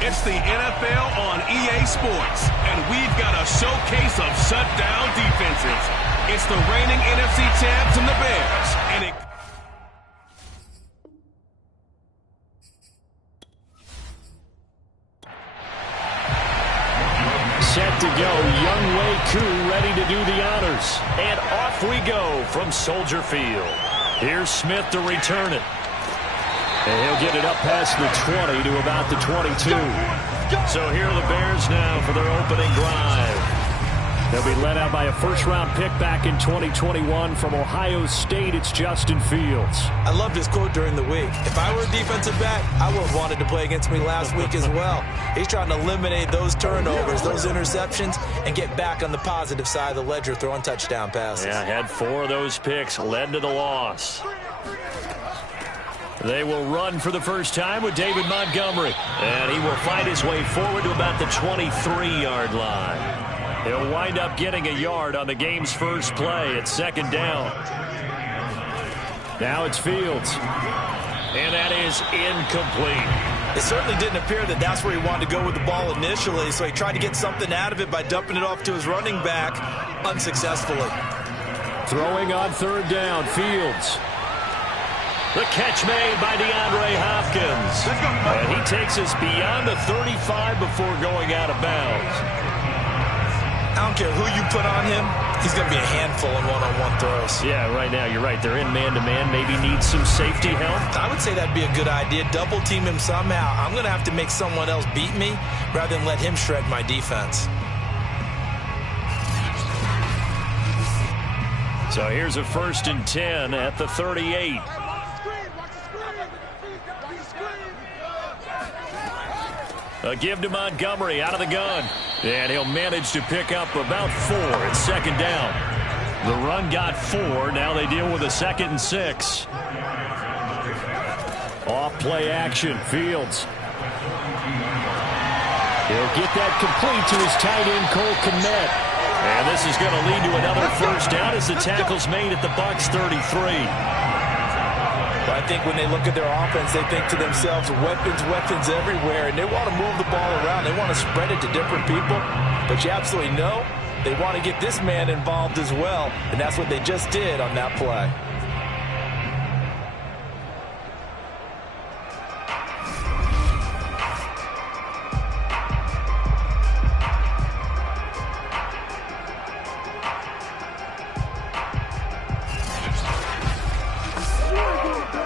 It's the NFL on EA Sports, and we've got a showcase of shutdown defenses. It's the reigning NFC champs and the Bears, and it... Set to go, Younghoe Koo ready to do the honors. And off we go from Soldier Field. Here's Smith to return it. And he'll get it up past the 20 to about the 22. So here are the Bears now for their opening drive. They'll be led out by a first-round pick back in 2021 from Ohio State. It's Justin Fields. I loved his quote during the week. If I were a defensive back, I would have wanted to play against me last week as well. He's trying to eliminate those turnovers, those interceptions, and get back on the positive side of the ledger throwing touchdown passes. Yeah, had 4 of those picks, led to the loss. They will run for the first time with David Montgomery. And he will find his way forward to about the 23-yard line. He'll wind up getting a yard on the game's first play at second down. Now it's Fields. And that is incomplete. It certainly didn't appear that that's where he wanted to go with the ball initially, so he tried to get something out of it by dumping it off to his running back unsuccessfully. Throwing on third down, Fields. The catch made by DeAndre Hopkins. And he takes us beyond the 35 before going out of bounds. I don't care who you put on him, he's going to be a handful in one-on-one throws. Yeah, right now, you're right. They're in man-to-man, maybe need some safety help. I would say that'd be a good idea. Double team him somehow. I'm going to have to make someone else beat me rather than let him shred my defense. So here's a 1st and 10 at the 38. A give to Montgomery out of the gun. And he'll manage to pick up about 4 at second down. The run got 4. Now they deal with a 2nd and 6. Off play action. Fields. He'll get that complete to his tight end, Cole Kmet. And this is going to lead to another first down as the tackle's made at the Bucs 33. I think when they look at their offense, they think to themselves, weapons everywhere, and they want to move the ball around. They want to spread it to different people, but you absolutely know they want to get this man involved as well, and that's what they just did on that play.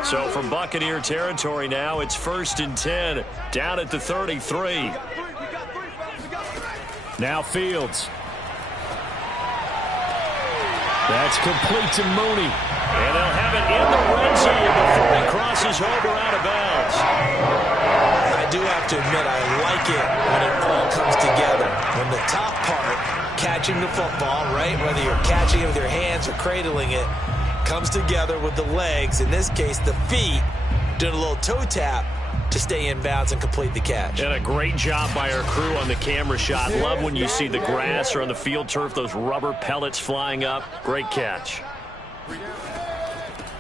So from Buccaneer territory now, it's 1st and 10, down at the 33. Now Fields. That's complete to Mooney. And they'll have it in the red zone before he crosses over out of bounds. I do have to admit, I like it when it all comes together. When the top part, catching the football, right, whether you're catching it with your hands or cradling it, comes together with the legs, in this case the feet, doing a little toe tap to stay in bounds and complete the catch. And a great job by our crew on the camera shot. Love when you see the grass or on the field turf, those rubber pellets flying up. Great catch.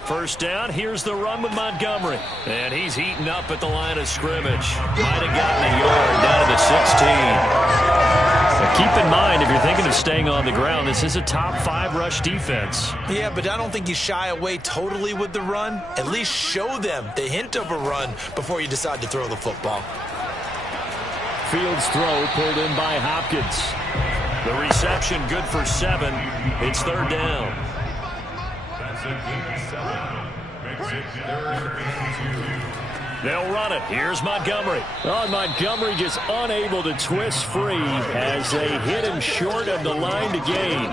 First down, here's the run with Montgomery. And he's heating up at the line of scrimmage. Might have gotten a yard down to the 16. Now keep in mind, if you're thinking of staying on the ground, this is a top 5 rush defense. Yeah, but I don't think you shy away totally with the run. At least show them the hint of a run before you decide to throw the football. Fields throw pulled in by Hopkins. The reception good for 7. It's 3rd down. That's a good 7. Makes it 3rd and 2. They'll run it. Here's Montgomery. Oh, Montgomery just unable to twist free as they hit him short of the line to gain.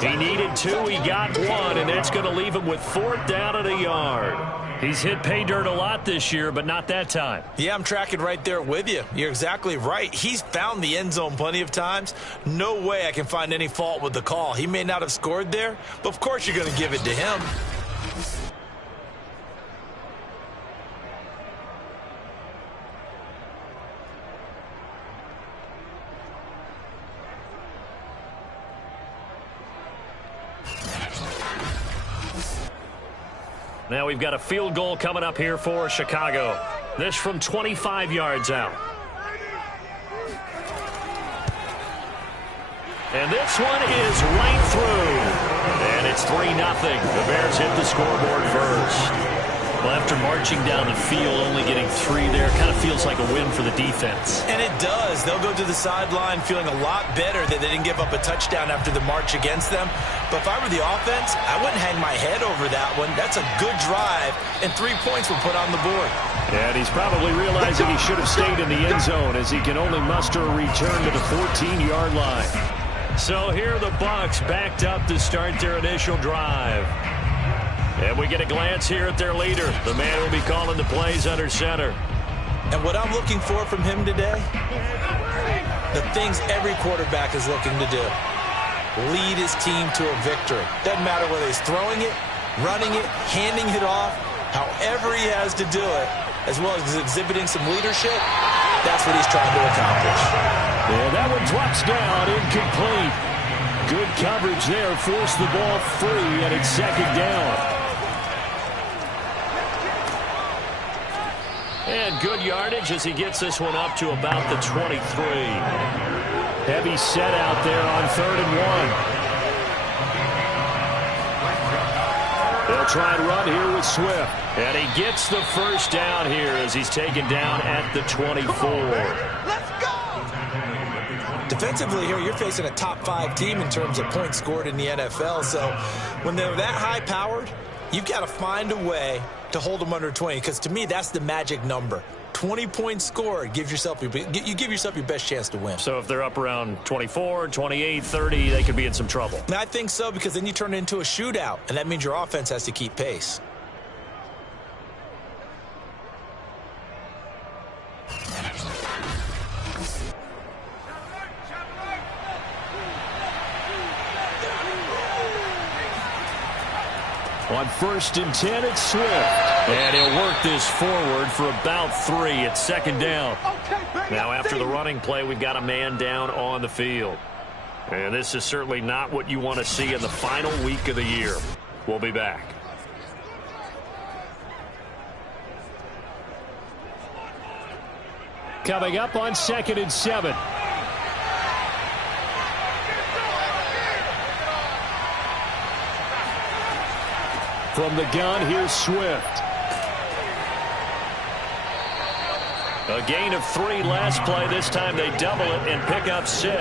He needed 2. He got 1, and that's going to leave him with 4th down at a yard. He's hit pay dirt a lot this year, but not that time. Yeah, I'm tracking right there with you. You're exactly right. He's found the end zone plenty of times. No way I can find any fault with the call. He may not have scored there, but of course you're going to give it to him. Now we've got a field goal coming up here for Chicago. This from 25 yards out. And this one is right through. And it's 3-0. The Bears hit the scoreboard first. Well, after marching down the field, only getting 3 there, kind of feels like a win for the defense. And it does. They'll go to the sideline feeling a lot better that they didn't give up a touchdown after the march against them. But if I were the offense, I wouldn't hang my head over that one. That's a good drive, and 3 points were put on the board. And he's probably realizing he should have stayed in the end zone as he can only muster a return to the 14-yard line. So here are the Bucs backed up to start their initial drive. And we get a glance here at their leader, the man who will be calling the plays under center. And what I'm looking for from him today, the things every quarterback is looking to do. Lead his team to a victory. Doesn't matter whether he's throwing it, running it, handing it off, however he has to do it, as well as exhibiting some leadership, that's what he's trying to accomplish. Yeah, that one drops down, incomplete. Good coverage there, forced the ball free, and it's second down. And good yardage as he gets this one up to about the 23. Heavy set out there on 3rd and 1. They'll try and run here with Swift. And he gets the first down here as he's taken down at the 24. Let's go! Defensively here, you're facing a top 5 team in terms of points scored in the NFL. So when they're that high-powered, you've got to find a way to hold them under 20, because to me, that's the magic number. 20 points scored, you give yourself your best chance to win. So if they're up around 24, 28, 30, they could be in some trouble. And I think so, because then you turn it into a shootout, and that means your offense has to keep pace. On 1st and 10, it's Swift. And he'll work this forward for about 3. It's second down. Now, after the running play, we've got a man down on the field. And this is certainly not what you want to see in the final week of the year. We'll be back. Coming up on 2nd and 7. From the gun, here's Swift. A gain of 3 last play. This time they double it and pick up 6.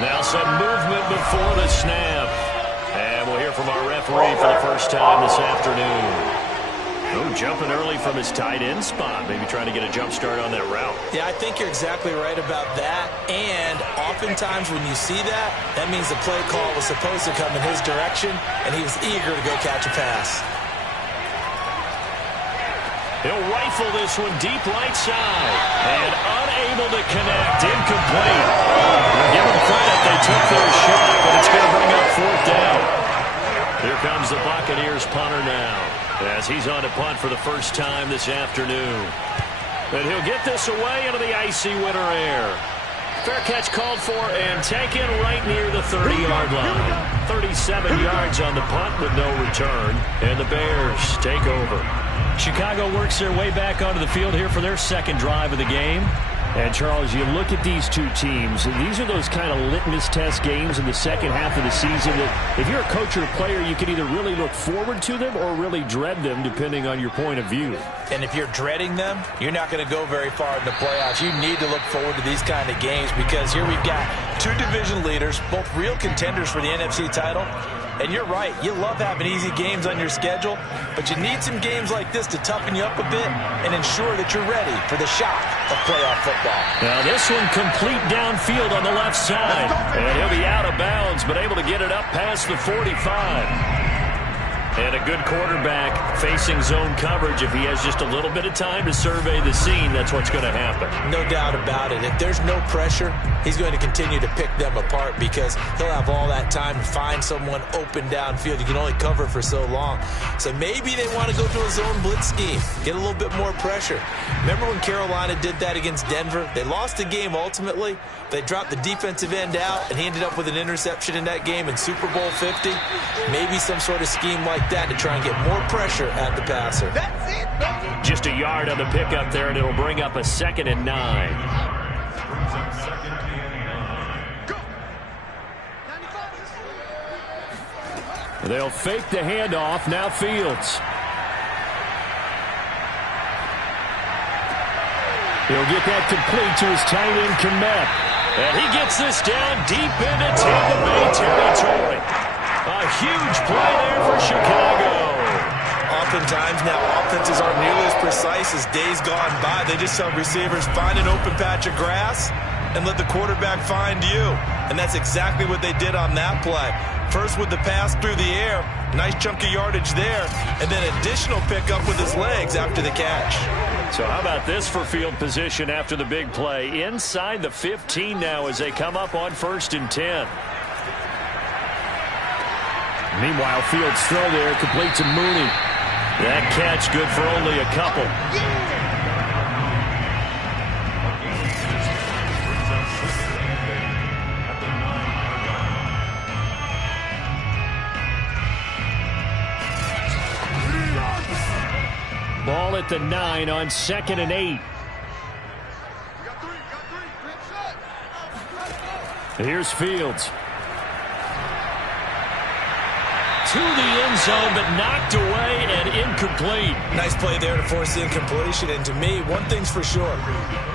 Now some movement before the snap. And we'll hear from our referee for the first time this afternoon. Oh, jumping early from his tight end spot. Maybe trying to get a jump start on that route. Yeah, I think you're exactly right about that. And oftentimes when you see that, that means the play call was supposed to come in his direction, and he was eager to go catch a pass. He'll rifle this one deep right side. And unable to connect. Incomplete. We'll give them credit. They took their shot, but it's going to bring up 4th down. Here comes the Buccaneers punter now, as he's on to punt for the first time this afternoon. And he'll get this away into the icy winter air. Fair catch called for and taken right near the 30-yard line. 37 yards on the punt with no return. And the Bears take over. Chicago works their way back onto the field here for their second drive of the game. And, Charles, you look at these two teams, and these are those kind of litmus test games in the second half of the season that if you're a coach or a player, you can either really look forward to them or really dread them, depending on your point of view. And if you're dreading them, you're not going to go very far in the playoffs. You need to look forward to these kind of games because here we've got 2 division leaders, both real contenders for the NFC title. And you're right, you love having easy games on your schedule, but you need some games like this to toughen you up a bit and ensure that you're ready for the shock of playoff football. Now this one complete downfield on the left side. And he'll be out of bounds, but able to get it up past the 45. And a good quarterback facing zone coverage. If he has just a little bit of time to survey the scene, that's what's going to happen. No doubt about it. If there's no pressure, he's going to continue to pick them apart because he'll have all that time to find someone open downfield. You can only cover for so long. So maybe they want to go to a zone blitz scheme, get a little bit more pressure. Remember when Carolina did that against Denver? They lost the game ultimately. They dropped the defensive end out, and he ended up with an interception in that game in Super Bowl 50. Maybe some sort of scheme like that to try and get more pressure at the passer. Just a yard on the pickup there, and it'll bring up a 2nd and 9. They'll fake the handoff. Now Fields. He'll get that complete to his tight end, Kmet. And he gets this down deep into Tampa Bay territory. A huge play there for Chicago. Oftentimes now offenses aren't nearly as precise as days gone by. They just have receivers find an open patch of grass and let the quarterback find you. And that's exactly what they did on that play. First with the pass through the air, nice chunk of yardage there, and then additional pickup with his legs after the catch. So how about this for field position after the big play? Inside the 15 now as they come up on 1st and 10. Meanwhile, Fields' throw there complete to Mooney. That catch good for only a couple. Ball at the 9 on 2nd and 8. Here's Fields. To the end zone, but knocked away and incomplete. Nice play there to force the incompletion. And to me, one thing's for sure.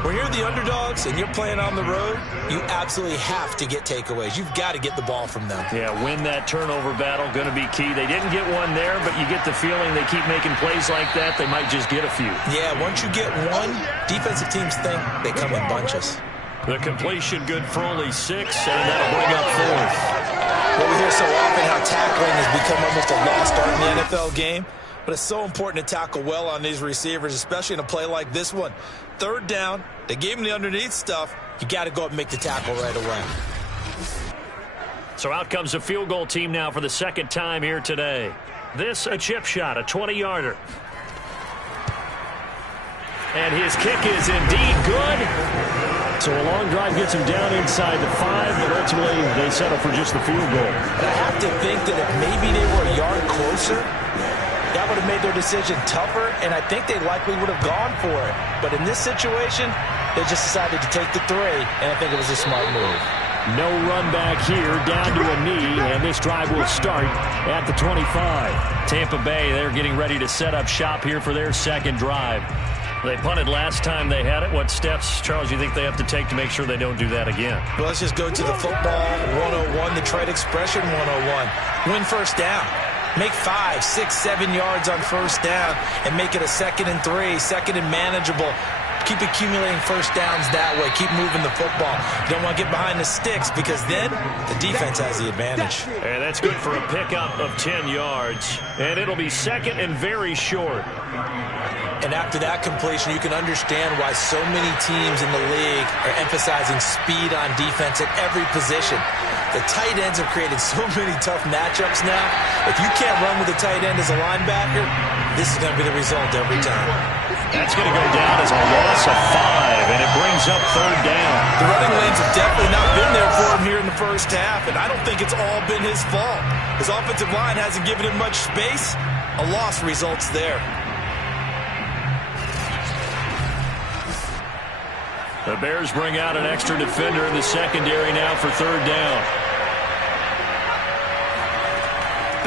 When you're the underdogs and you're playing on the road, you absolutely have to get takeaways. You've got to get the ball from them. Yeah, win that turnover battle, going to be key. They didn't get one there, but you get the feeling they keep making plays like that, they might just get a few. Yeah, once you get one, defensive teams think they come in bunches. The completion good for only 6, and that'll bring up 4th. Well, we hear so often how tackling has become almost a lost art in the NFL game, but it's so important to tackle well on these receivers, especially in a play like this one. 3rd down, they gave him the underneath stuff. You got to go up and make the tackle right away. So out comes a field goal team now for the 2nd time here today. This a chip shot, a 20-yarder. And his kick is indeed good. So a long drive gets him down inside the 5, but ultimately they settle for just the field goal. But I have to think that if maybe they were a yard closer, that would have made their decision tougher, and I think they likely would have gone for it. But in this situation, they just decided to take the 3, and I think it was a smart move. No run back here, down to a knee, and this drive will start at the 25. Tampa Bay, they're getting ready to set up shop here for their 2nd drive. They punted last time they had it. What steps, Charles, you think they have to take to make sure they don't do that again? Well, let's just go to the football 101, the trade expression 101. Win 1st down. Make 5, 6, 7 yards on 1st down and make it a 2nd and 3, 2nd and manageable. Keep accumulating 1st downs that way. Keep moving the football. You don't want to get behind the sticks because then the defense has the advantage. And that's good for a pickup of 10 yards. And it'll be 2nd and very short. And after that completion, you can understand why so many teams in the league are emphasizing speed on defense at every position. The tight ends have created so many tough matchups now. If you can't run with a tight end as a linebacker, this is going to be the result every time. That's going to go down as a loss of 5, and it brings up 3rd down. The running lanes have definitely not been there for him here in the 1st half, and I don't think it's all been his fault. His offensive line hasn't given him much space. A loss results there. The Bears bring out an extra defender in the secondary now for 3rd down.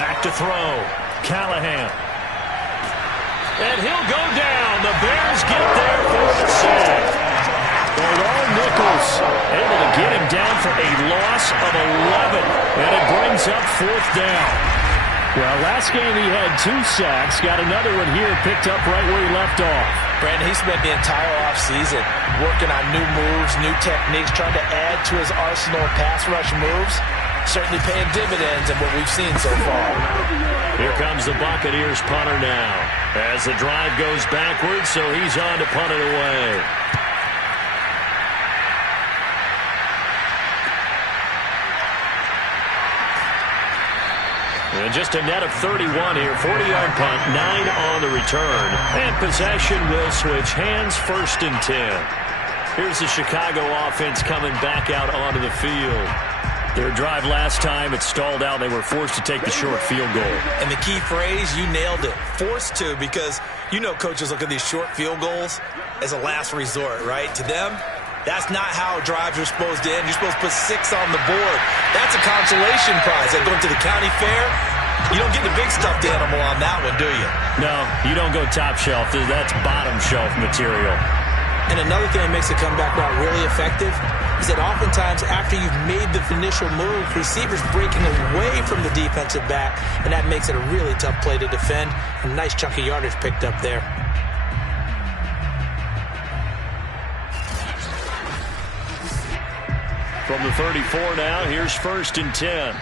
Back to throw. Callahan. And he'll go down. The Bears get there for the sack. And Nichols able to get him down for a loss of 11. And it brings up 4th down. Well, last game he had 2 sacks. Got another one here picked up right where he left off. Brandon, he spent the entire offseason working on new moves, new techniques, trying to add to his arsenal of pass rush moves. Certainly paying dividends in what we've seen so far. Here comes the Buccaneers punter now. As the drive goes backwards, so he's on to punt it away. And just a net of 31 here. 40-yard punt, 9 on the return. And possession will switch hands, 1st and 10. Here's the Chicago offense coming back out onto the field. Their drive last time, it stalled out. They were forced to take the short field goal. And the key phrase, you nailed it, forced to, because you know coaches look at these short field goals as a last resort, right? To them, that's not how drives are supposed to end. You're supposed to put 6 on the board. That's a consolation prize. Like going to the county fair, you don't get the big stuffed animal on that one, do you? No, you don't go top shelf. That's bottom shelf material. And another thing that makes a comeback route really effective is that oftentimes after you've made the initial move, receivers breaking away from the defensive back, and that makes it a really tough play to defend. A nice chunk of yardage picked up there. From the 34 now, here's 1st and 10.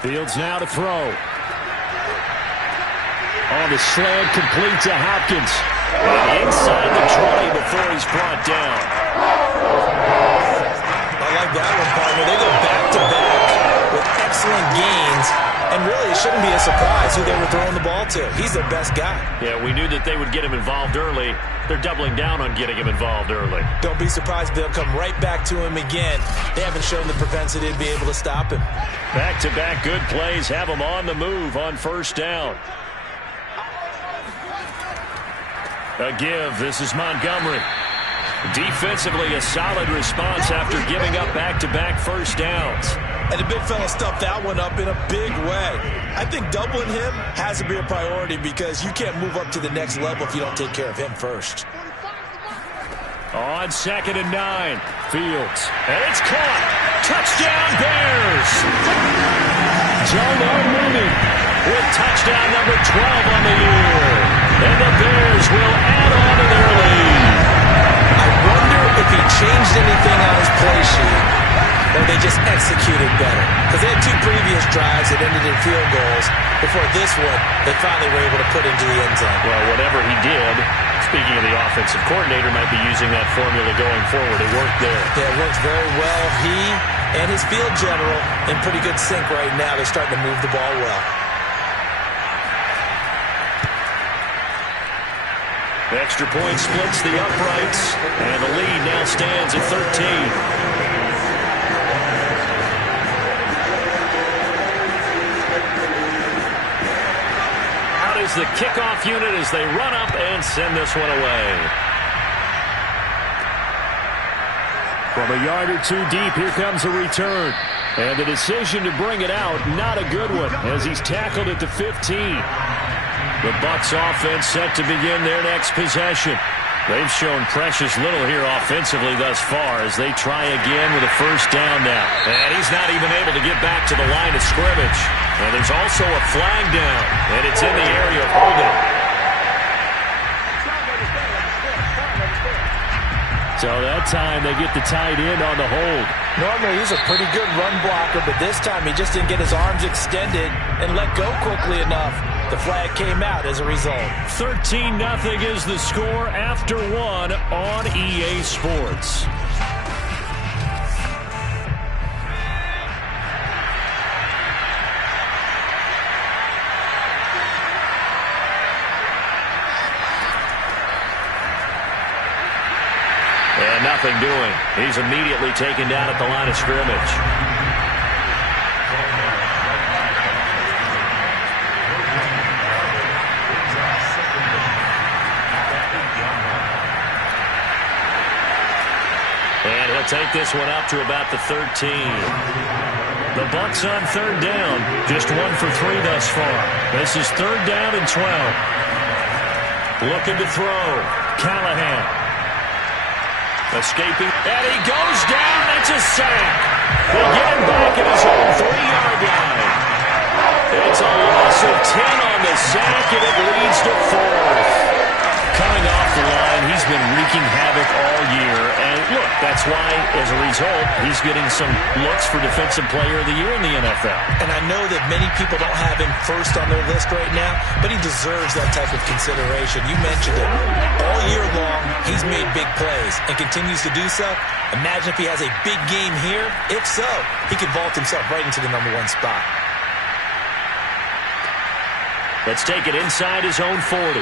Fields now to throw. On the slant, complete to Hopkins. And inside the 20 before he's brought down. I like that one, partner. They go back-to-back with excellent gains. And really, it shouldn't be a surprise who they were throwing the ball to. He's their best guy. Yeah, we knew that they would get him involved early. They're doubling down on getting him involved early. Don't be surprised they'll come right back to him again. They haven't shown the propensity to be able to stop him. Back-to-back good plays have him on the move on 1st down. A give. This is Montgomery. Defensively, a solid response after giving up back-to-back 1st downs. And the big fella stuffed that one up in a big way. I think doubling him has to be a priority because you can't move up to the next level if you don't take care of him first. On 2nd and 9, Fields. And it's caught. Touchdown, Bears. Jonah Mooney with touchdown number 12 on the year. And the Bears will add on to their lead. I wonder if he changed anything on his play sheet or they just executed better. Because they had 2 previous drives that ended in field goals. Before this one, they finally were able to put into the end zone. Well, whatever he did, speaking of the offensive coordinator, might be using that formula going forward. It worked there. Yeah, it works very well. He and his field general in pretty good sync right now. They're starting to move the ball well. The extra point splits the uprights, and the lead now stands at 13. Is the kickoff unit as they run up and send this one away. From a yard or 2 deep, here comes a return. And the decision to bring it out, not a good one, as he's tackled at the 15. The Bucs offense set to begin their next possession. They've shown precious little here offensively thus far as they try again with a 1st down now. And he's not even able to get back to the line of scrimmage. And there's also a flag down, and it's in the area of holding. So that time they get the tight end on the hold. Normally he's a pretty good run blocker, but this time he just didn't get his arms extended and let go quickly enough. The flag came out as a result. 13-0 is the score after 1 on EA Sports. And nothing doing. He's immediately taken down at the line of scrimmage. And he'll take this one up to about the 13. The Bucs on 3rd down. Just 1 for 3 thus far. This is 3rd down and 12. Looking to throw. Callahan. Escaping, and he goes down. It's a sack. They get him back at his own 3-yard line. It's a loss of 10 on the sack, and it leads to 4th. Coming off the line, he's been wreaking havoc all year. And look, that's why, as a result, he's getting some looks for Defensive Player of the Year in the NFL. And I know that many people don't have him first on their list right now, but he deserves that type of consideration. You mentioned it. All year long, he's made big plays and continues to do so. Imagine if he has a big game here. If so, he could vault himself right into the #1 spot. Let's take it inside his own 40.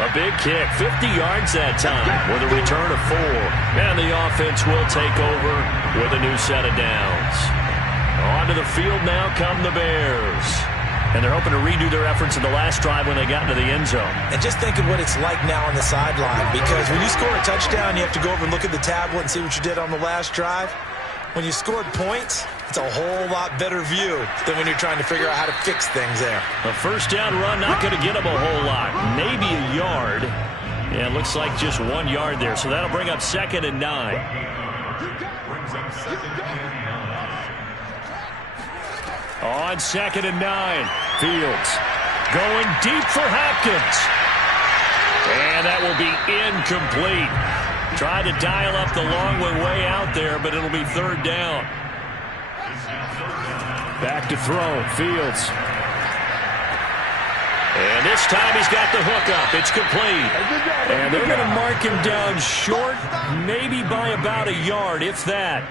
A big kick, 50 yards that time with a return of 4. And the offense will take over with a new set of downs. Onto the field now come the Bears. And they're hoping to redo their efforts in the last drive when they got into the end zone. And just think of what it's like now on the sideline, because when you score a touchdown, you have to go over and look at the tablet and see what you did on the last drive. When you scored points, it's a whole lot better view than when you're trying to figure out how to fix things there. A first down run, not going to get him a whole lot. Maybe a yard. Yeah, it looks like just 1 yard there. So that'll bring up 2nd and 9. On 2nd and 9, Fields going deep for Hopkins. And that will be incomplete. Tried to dial up the long one way out there, but it'll be 3rd down. Back to throw, Fields. And this time he's got the hook up. It's complete. And they're going to mark him down short, maybe by about a yard, if that.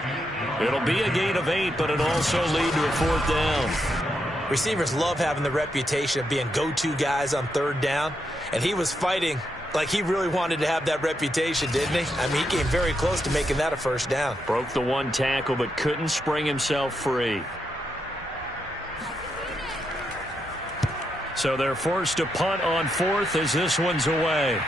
It'll be a gain of 8, but it'll also lead to a 4th down. Receivers love having the reputation of being go-to guys on 3rd down, and he was fighting like he really wanted to have that reputation, didn't he? I mean, he came very close to making that a 1st down. Broke the 1 tackle, but couldn't spring himself free. So they're forced to punt on 4th as this one's away.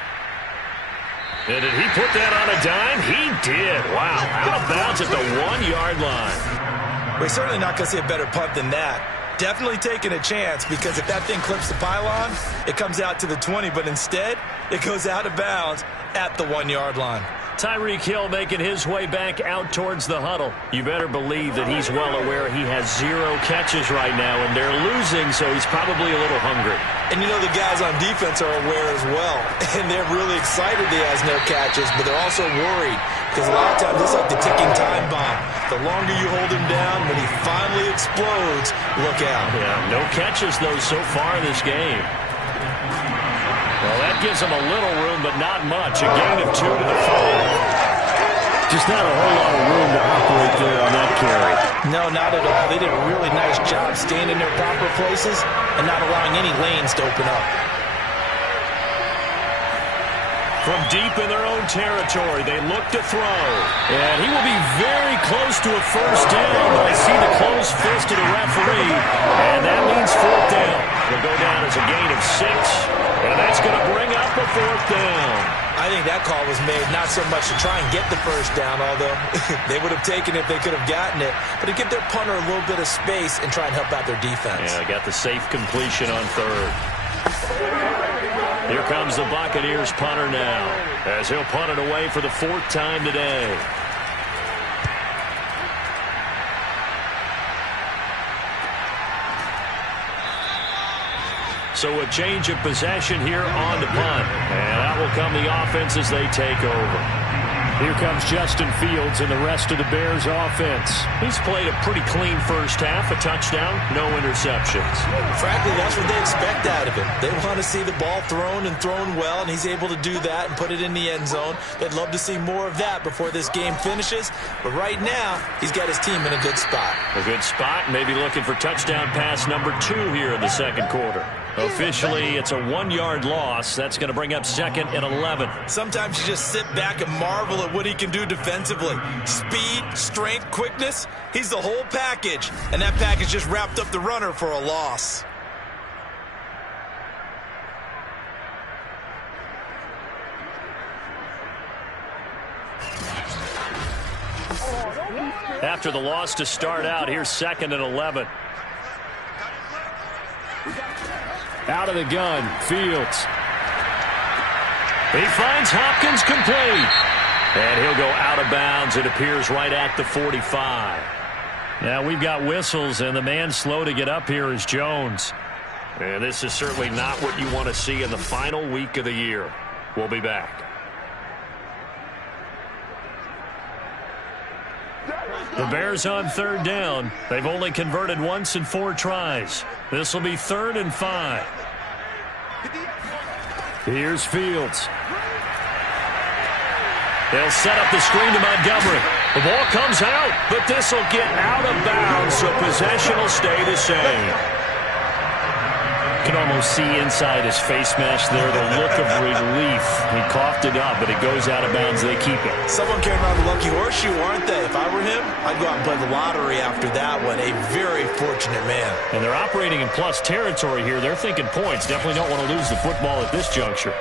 And did he put that on a dime? He did. Wow, out of bounds at the 1-yard line. We're certainly not going to see a better punt than that. Definitely taking a chance, because if that thing clips the pylon, it comes out to the 20, but instead, it goes out of bounds at the 1-yard line. Tyreek Hill making his way back out towards the huddle. You better believe that he's well aware he has 0 catches right now, and they're losing, so he's probably a little hungry. And you know the guys on defense are aware as well, and they're really excited he has no catches, but they're also worried, because a lot of times it's like the ticking time bomb. The longer you hold him down, when he finally explodes, look out. Yeah, no catches, though, so far in this game. Well, that gives them a little room, but not much. A gain of 2 to the 5. Just not a whole lot of room to operate there on that carry. No, not at all. They did a really nice job staying in their proper places and not allowing any lanes to open up. From deep in their own territory, they look to throw. And he will be very close to a 1st down, but I see the closed fist of the referee, and that means 4th down. They'll go down as a gain of 6, and that's going to bring up a 4th down. I think that call was made not so much to try and get the 1st down, although they would have taken it if they could have gotten it, but to give their punter a little bit of space and try and help out their defense. Yeah, they got the safe completion on 3rd. Here comes the Buccaneers punter now, as he'll punt it away for the 4th time today. So a change of possession here on the punt. And that will come the offense as they take over. Here comes Justin Fields and the rest of the Bears offense. He's played a pretty clean first half, a touchdown, no interceptions. Frankly, that's what they expect out of him. They want to see the ball thrown and thrown well, and he's able to do that and put it in the end zone. They'd love to see more of that before this game finishes. But right now, he's got his team in a good spot. A good spot, maybe looking for touchdown pass number 2 here in the 2nd quarter. Officially, it's a 1-yard loss. That's going to bring up 2nd and 11. Sometimes you just sit back and marvel at what he can do defensively. Speed, strength, quickness. He's the whole package. And that package just wrapped up the runner for a loss. After the loss to start out, here's 2nd and 11. Out of the gun, Fields. He finds Hopkins complete. And he'll go out of bounds. It appears right at the 45. Now we've got whistles, and the man slow to get up here is Jones. And this is certainly not what you want to see in the final week of the year. We'll be back. The Bears on 3rd down. They've only converted once in 4 tries. This will be 3rd and 5. Here's Fields. They'll set up the screen to Montgomery. The ball comes out, but this will get out of bounds, so possession will stay the same. can almost see inside his face mesh there, the look of relief. He coughed it up, but it goes out of bounds. They keep it. Someone carrying around the lucky horseshoe, aren't they? If I were him, I'd go out and play the lottery after that one. A very fortunate man. And they're operating in plus territory here. They're thinking points. Definitely don't want to lose the football at this juncture.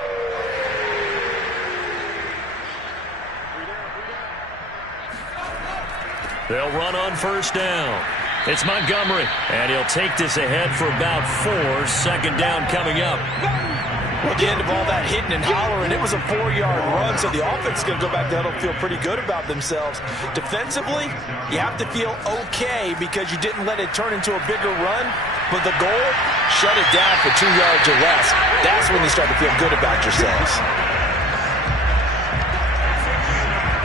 They'll run on first down. It's Montgomery, and he'll take this ahead for about 4. Second down coming up. Well, at the end of all that hitting and hollering, it was a 4-yard run, so the offense is going to go back there and feel pretty good about themselves. Defensively, you have to feel okay because you didn't let it turn into a bigger run, but the goal, shut it down for 2 yards or less. That's when you start to feel good about yourselves.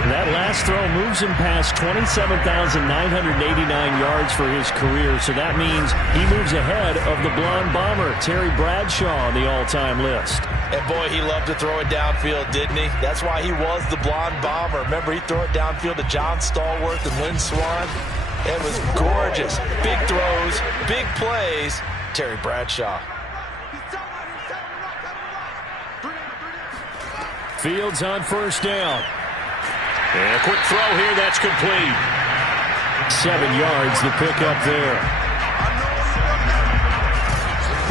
That last throw moves him past 27,989 yards for his career, so that means he moves ahead of the blonde bomber, Terry Bradshaw, on the all-time list. And boy, he loved to throw it downfield, didn't he? That's why he was the blonde bomber. Remember, he'd throw it downfield to John Stallworth and Lynn Swann. It was gorgeous. Big throws, big plays. Terry Bradshaw. Fields on first down. And a quick throw here, that's complete. 7 yards, the pickup there.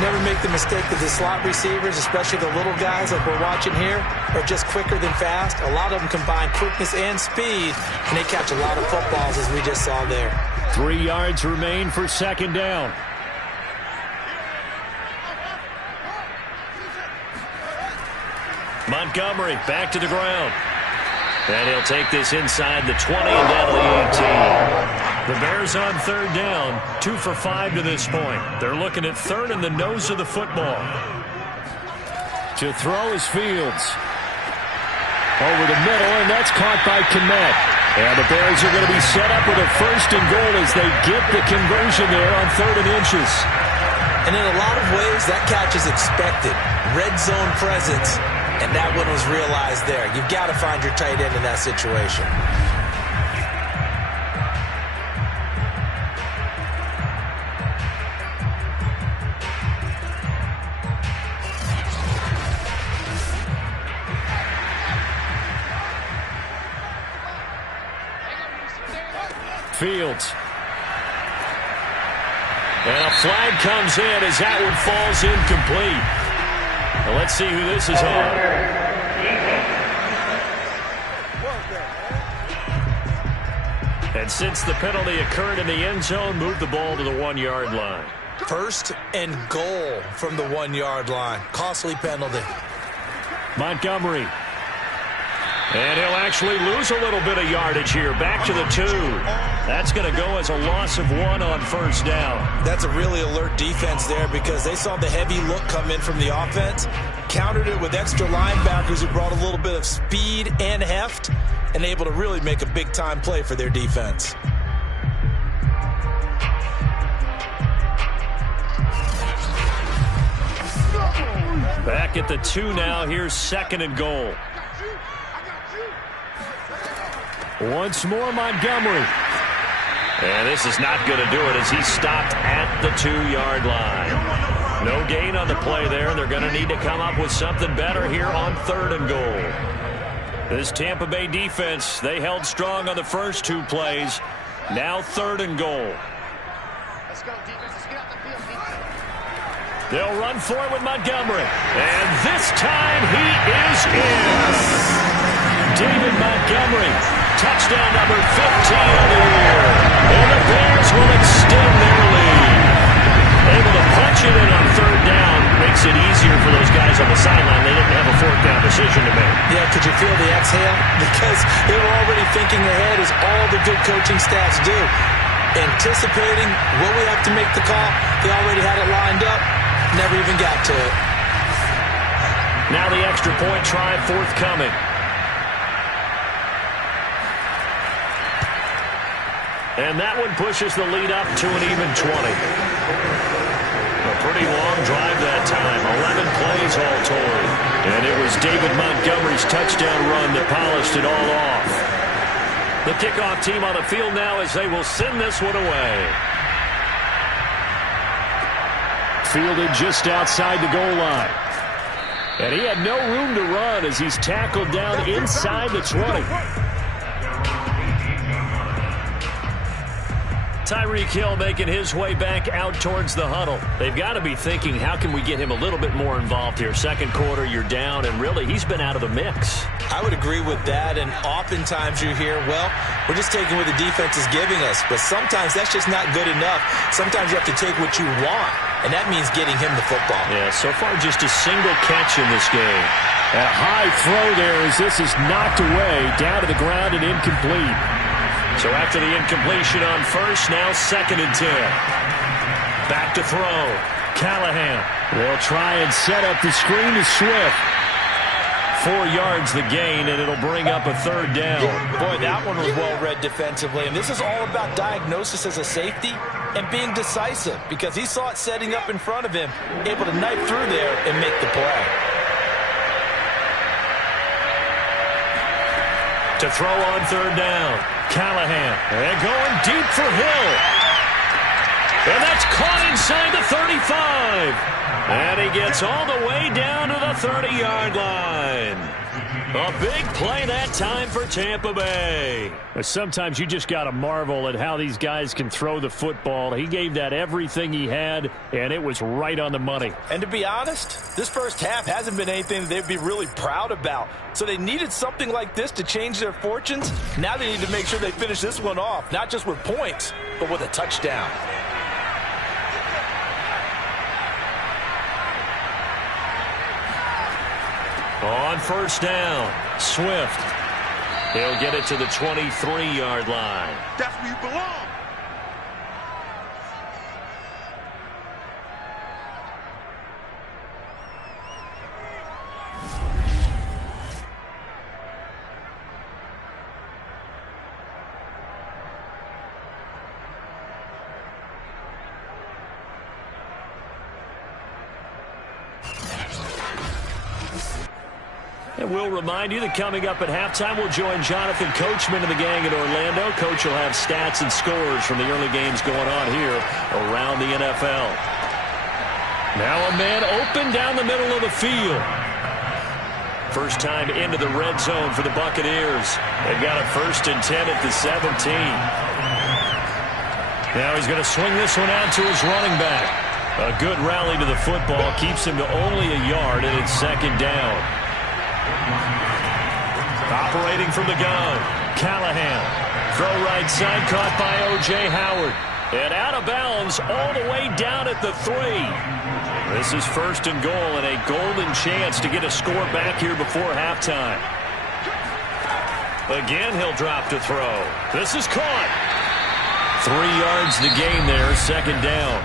Never make the mistake that the slot receivers, especially the little guys like we're watching here, are just quicker than fast. A lot of them combine quickness and speed, and they catch a lot of footballs, as we just saw there. 3 yards remain for second down. Montgomery back to the ground. And he'll take this inside the 20 and down to the 18. The Bears on third down, 2 for 5 to this point. They're looking at third in the nose of the football. To throw is Fields. Over the middle, and that's caught by Kmet. And the Bears are going to be set up with a first and goal as they get the conversion there on 3rd and inches. And in a lot of ways, that catch is expected. Red zone presence. And that one was realized there. You've got to find your tight end in that situation. Fields. And a flag comes in as that one falls incomplete. Well, let's see who this is on. And since the penalty occurred in the end zone, move the ball to the 1-yard line. First and goal from the 1-yard line. Costly penalty. Montgomery. And he'll actually lose a little bit of yardage here. Back to the 2. That's going to go as a loss of 1 on first down. That's a really alert defense there because they saw the heavy look come in from the offense, countered it with extra linebackers who brought a little bit of speed and heft, and able to really make a big-time play for their defense. Back at the 2 now. Here's 2nd and goal. Once more, Montgomery. And this is not going to do it as he's stopped at the 2-yard line. No gain on the play there. They're going to need to come up with something better here on 3rd and goal. This Tampa Bay defense, they held strong on the first 2 plays. Now 3rd and goal. Let's go, defense. Let's get out the field, defense. They'll run for it with Montgomery. And this time he is in. David Montgomery, touchdown number 15 of the year. And the Bears will extend their lead. Able to punch it in on 3rd down. Makes it easier for those guys on the sideline. They didn't have a 4th down decision to make. Yeah, could you feel the exhale? Because they were already thinking ahead, as all the good coaching staffs do. Anticipating what we have to make the call. They already had it lined up. Never even got to it. Now the extra point try forthcoming. And that one pushes the lead up to an even 20. A pretty long drive that time. 11 plays all told. And it was David Montgomery's touchdown run that polished it all off. The kickoff team on the field now as they will send this one away. fielded just outside the goal line. And he had no room to run as he's tackled down inside the 20. Tyreek Hill making his way back out towards the huddle. They've got to be thinking, how can we get him a little bit more involved here? Second quarter, you're down, and really, he's been out of the mix. I would agree with that, and oftentimes you hear, well, we're just taking what the defense is giving us. But sometimes that's just not good enough. Sometimes you have to take what you want, and that means getting him the football. Yeah, so far just a single catch in this game. A high throw there as this is knocked away, down to the ground and incomplete. So after the incompletion on first, now 2nd and 10. Back to throw. Callahan. They'll try and set up the screen to Swift. 4 yards the gain, and it'll bring up a 3rd down. Boy, that one was well read defensively. And this is all about diagnosis as a safety and being decisive, because he saw it setting up in front of him, able to knife through there and make the play. To throw on 3rd down. Callahan. And going deep for Hill. And that's caught inside the 35. And he gets all the way down to the 30-yard line. A big play that time for Tampa Bay. Sometimes you just got to marvel at how these guys can throw the football. He gave that everything he had, and it was right on the money. And to be honest, this first half hasn't been anything that they'd be really proud about. So they needed something like this to change their fortunes. Now they need to make sure they finish this one off, not just with points, but with a touchdown. On 1st down, Swift. He'll get it to the 23-yard line. That's where you belong. And we'll remind you that coming up at halftime, we'll join Jonathan Coachman and the gang in Orlando. Coach will have stats and scores from the early games going on here around the NFL. Now a man open down the middle of the field. First time into the red zone for the Buccaneers. They've got a 1st and 10 at the 17. Now he's going to swing this one out to his running back. A good rally to the football keeps him to only a yard, and it's 2nd down. Operating from the gun, Callahan. Throw right side, caught by O.J. Howard. And out of bounds all the way down at the 3. This is 1st and goal and a golden chance to get a score back here before halftime. Again, he'll drop to throw. This is caught. 3 yards the gain there, 2nd down.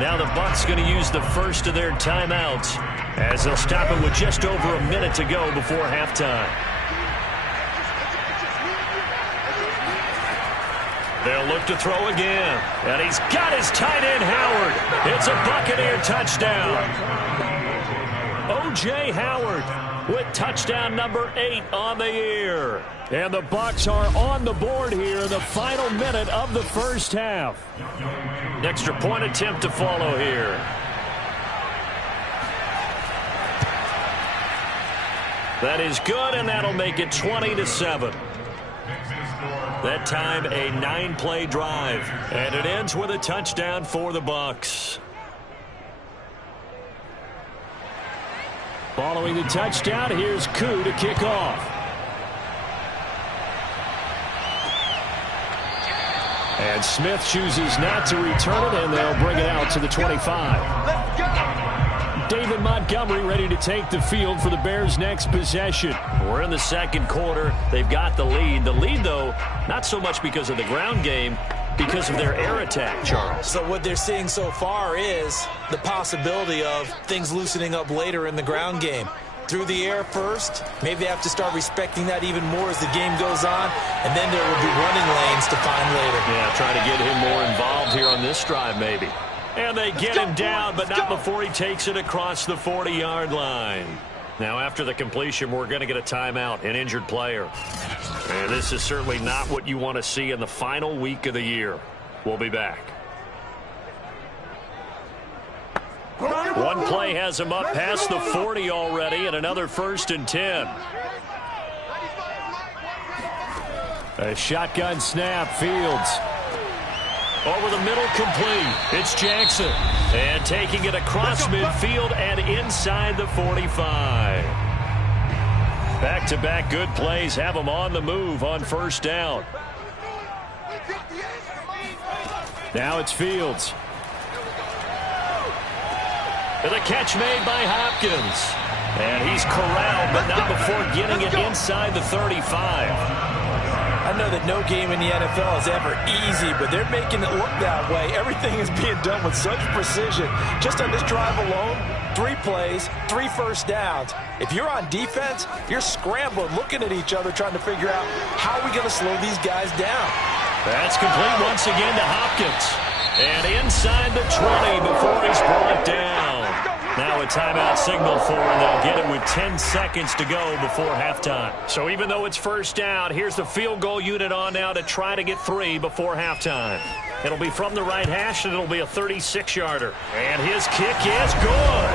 Now the Bucs going to use the first of their timeouts as they'll stop it with just over a minute to go before halftime. They'll look to throw again. And he's got his tight end, Howard. It's a Buccaneer touchdown. O.J. Howard with touchdown number 8 on the year. And the Bucs are on the board here in the final minute of the first half. An extra point attempt to follow here. That is good, and that'll make it 20-7. That time, a 9-play drive. And it ends with a touchdown for the Bucs. Following the touchdown, here's Koo to kick off. And Smith chooses not to return it, and they'll bring it out to the 25. Let's go! David Montgomery ready to take the field for the Bears' next possession. We're in the second quarter. They've got the lead. The lead, though, not so much because of the ground game, because of their air attack, Charles. So what they're seeing so far is the possibility of things loosening up later in the ground game. Through the air first, maybe they have to start respecting that even more as the game goes on, and then there will be running lanes to find later. Yeah, trying to get him more involved here on this drive, maybe. And they get him down, but not before he takes it across the 40-yard line. Now, after the completion, we're going to get a timeout, an injured player. And this is certainly not what you want to see in the final week of the year. We'll be back. One play has him up past the 40 already, and another 1st and 10. A shotgun snap, Fields. Over the middle, complete. It's Jackson. And taking it across midfield and inside the 45. Back-to-back good plays have him on the move on 1st down. Now it's Fields. And the catch made by Hopkins. And he's corralled, but not before getting it inside the 35. I know that no game in the NFL is ever easy, but they're making it look that way. Everything is being done with such precision. Just on this drive alone, 3 plays, 3 first downs. If you're on defense, you're scrambling, looking at each other, trying to figure out how are we going to slow these guys down. That's complete once again to Hopkins. And inside the 20 before he's brought down. Now a timeout signal for, and they'll get it with 10 seconds to go before halftime. So even though it's 1st down, here's the field goal unit on now to try to get 3 before halftime. It'll be from the right hash, and it'll be a 36-yarder. And his kick is good.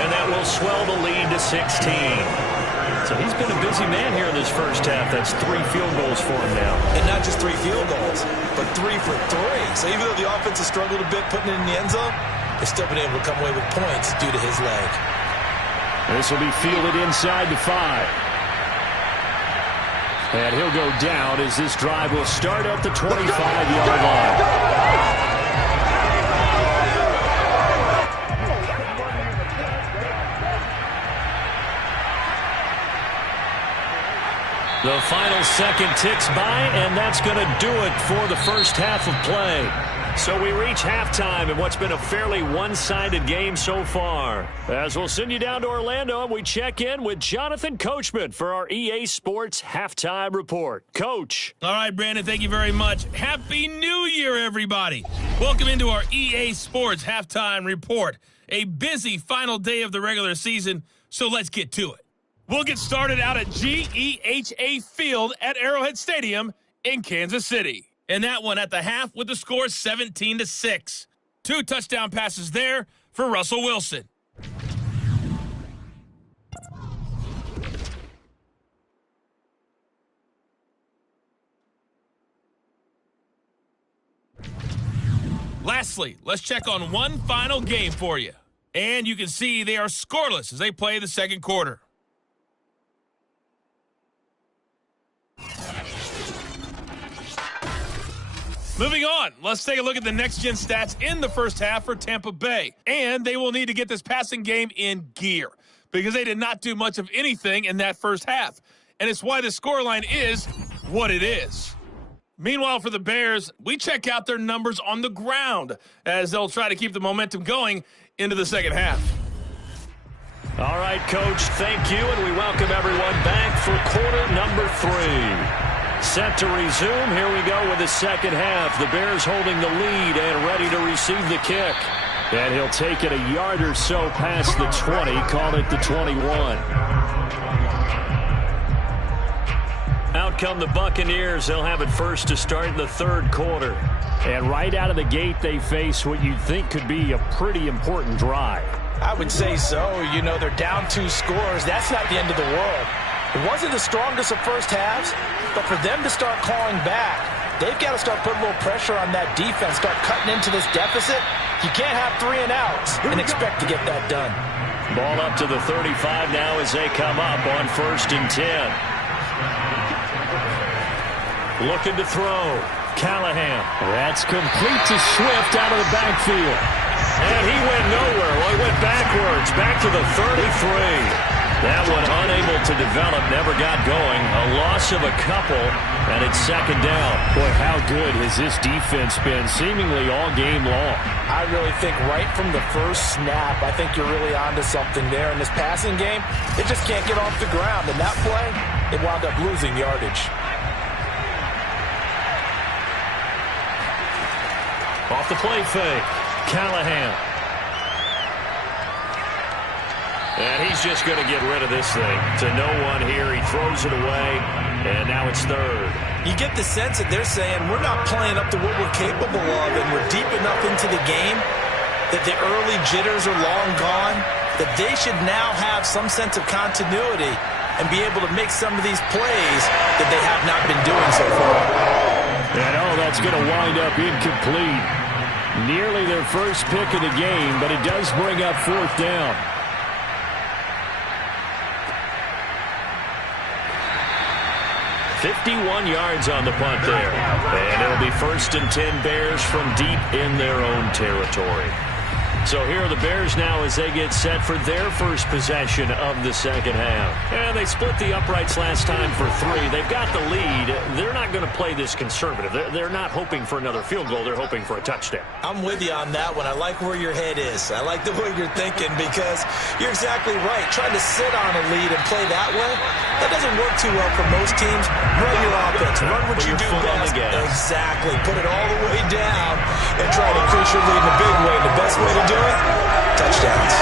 And that will swell the lead to 16. So he's been a busy man here in this 1st half. That's 3 field goals for him now. And not just 3 field goals, but 3 for 3. So even though the offense has struggled a bit putting it in the end zone, they've still been able to come away with points due to his leg. This will be fielded inside the 5. And he'll go down as this drive will start at the 25-yard line. The final second ticks by, and that's going to do it for the 1st half of play. So we reach halftime in what's been a fairly one-sided game so far. As we'll send you down to Orlando, and we check in with Jonathan Coachman for our EA Sports Halftime Report. Coach. All right, Brandon, thank you very much. Happy New Year, everybody. Welcome into our EA Sports Halftime Report. A busy final day of the regular season, so let's get to it. We'll get started out at GEHA Field at Arrowhead Stadium in Kansas City. And that one at the half with the score 17-6. 2 touchdown passes there for Russell Wilson. Lastly, let's check on one final game for you. And you can see they are scoreless as they play the 2nd quarter. Moving on, let's take a look at the next-gen stats in the 1st half for Tampa Bay. And they will need to get this passing game in gear because they did not do much of anything in that 1st half. And it's why the scoreline is what it is. Meanwhile, for the Bears, we check out their numbers on the ground as they'll try to keep the momentum going into the 2nd half. All right, Coach, thank you, and we welcome everyone back for quarter number 3. Set to resume. Here we go with the 2nd half. The Bears holding the lead and ready to receive the kick. And he'll take it a yard or so past the 20, call it the 21. Out come the Buccaneers. They'll have it first to start the 3rd quarter. And right out of the gate, they face what you'd think could be a pretty important drive. I would say so. You know, they're down 2 scores. That's not the end of the world. It wasn't the strongest of 1st halves, but for them to start clawing back, they've got to start putting a little pressure on that defense, start cutting into this deficit. You can't have 3 and outs and expect to get that done. Ball up to the 35 now as they come up on 1st and 10. Looking to throw. Callahan. That's complete to Swift out of the backfield. And he went nowhere. Well, he went backwards, back to the 33. That one unable to develop, never got going. A loss of a couple, and it's 2nd down. Boy, how good has this defense been seemingly all game long? I really think right from the first snap, I think you're really onto something there. In this passing game, they just can't get off the ground. In that play, they wound up losing yardage. Off the play fake, Callahan. And he's just going to get rid of this thing. To no one here. He throws it away, and now it's 3rd. You get the sense that they're saying, we're not playing up to what we're capable of, and we're deep enough into the game that the early jitters are long gone, that they should now have some sense of continuity and be able to make some of these plays that they have not been doing so far. And that's going to wind up incomplete. Nearly their first pick of the game, but it does bring up 4th down. "51 yards on the punt there. And it'll be 1st and 10 Bears from deep in their own territory. So here are the Bears now as they get set for their first possession of the second half. And they split the uprights last time for 3. They've got the lead. They're not going to play this conservative. They're not hoping for another field goal. They're hoping for a touchdown. I'm with you on that one. I like where your head is. I like the way you're thinking because you're exactly right. Trying to sit on a lead and play that way, that doesn't work too well for most teams. Run your offense. Run what you do best. Exactly. Put it all the way down and try to increase your lead in a big way. The best way to do it, touchdowns.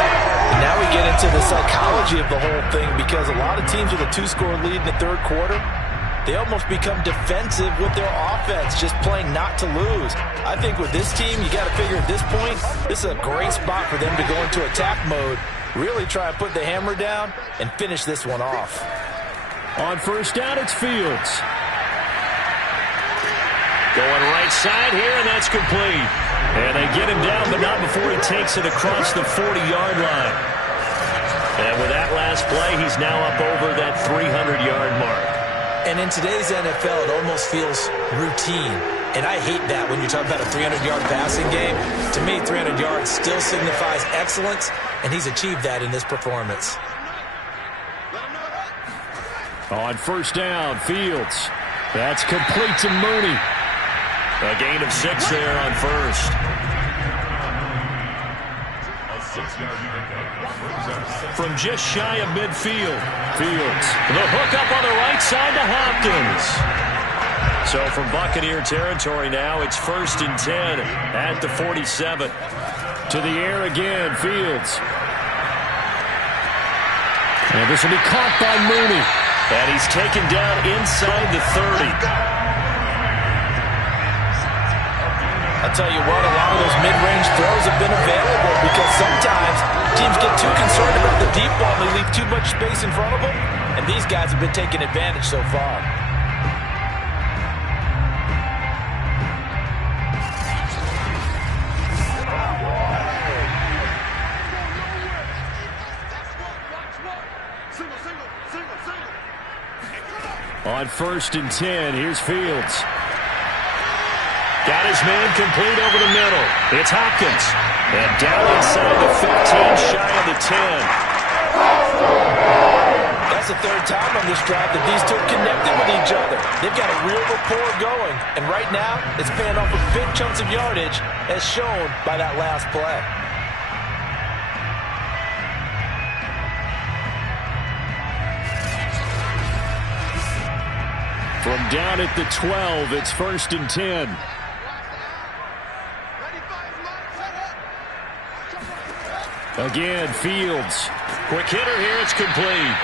And now we get into the psychology of the whole thing because a lot of teams with a 2-score lead in the third quarter, they almost become defensive with their offense, just playing not to lose. I think with this team, you got to figure at this point, this is a great spot for them to go into attack mode, really try and put the hammer down and finish this one off. On 1st down, it's Fields. Going right side here, and that's complete. And they get him down, but not before he takes it across the 40-yard line. And with that last play, he's now up over that 300-yard mark. And in today's NFL, it almost feels routine. And I hate that when you talk about a 300-yard passing game. To me, 300 yards still signifies excellence, and he's achieved that in this performance. On 1st down, Fields. That's complete to Mooney. A gain of 6 there on 1st. From just shy of midfield, Fields. The hook up on the right side to Hopkins. So from Buccaneer territory now, it's 1st and 10 at the 47. To the air again, Fields. And this will be caught by Mooney. And he's taken down inside the 30. I'll tell you what, a lot of those mid-range throws have been available because sometimes teams get too concerned about the deep ball and they leave too much space in front of them, and these guys have been taking advantage so far. On 1st and 10, here's Fields. Got his man complete over the middle. It's Hopkins. And down inside the 15, shy of the 10. That's the 3rd time on this drive that these two have connected with each other. They've got a real rapport going. And right now, it's paying off with big chunks of yardage, as shown by that last play. From down at the 12, it's 1st and 10. Again, Fields. Quick hitter here, it's complete.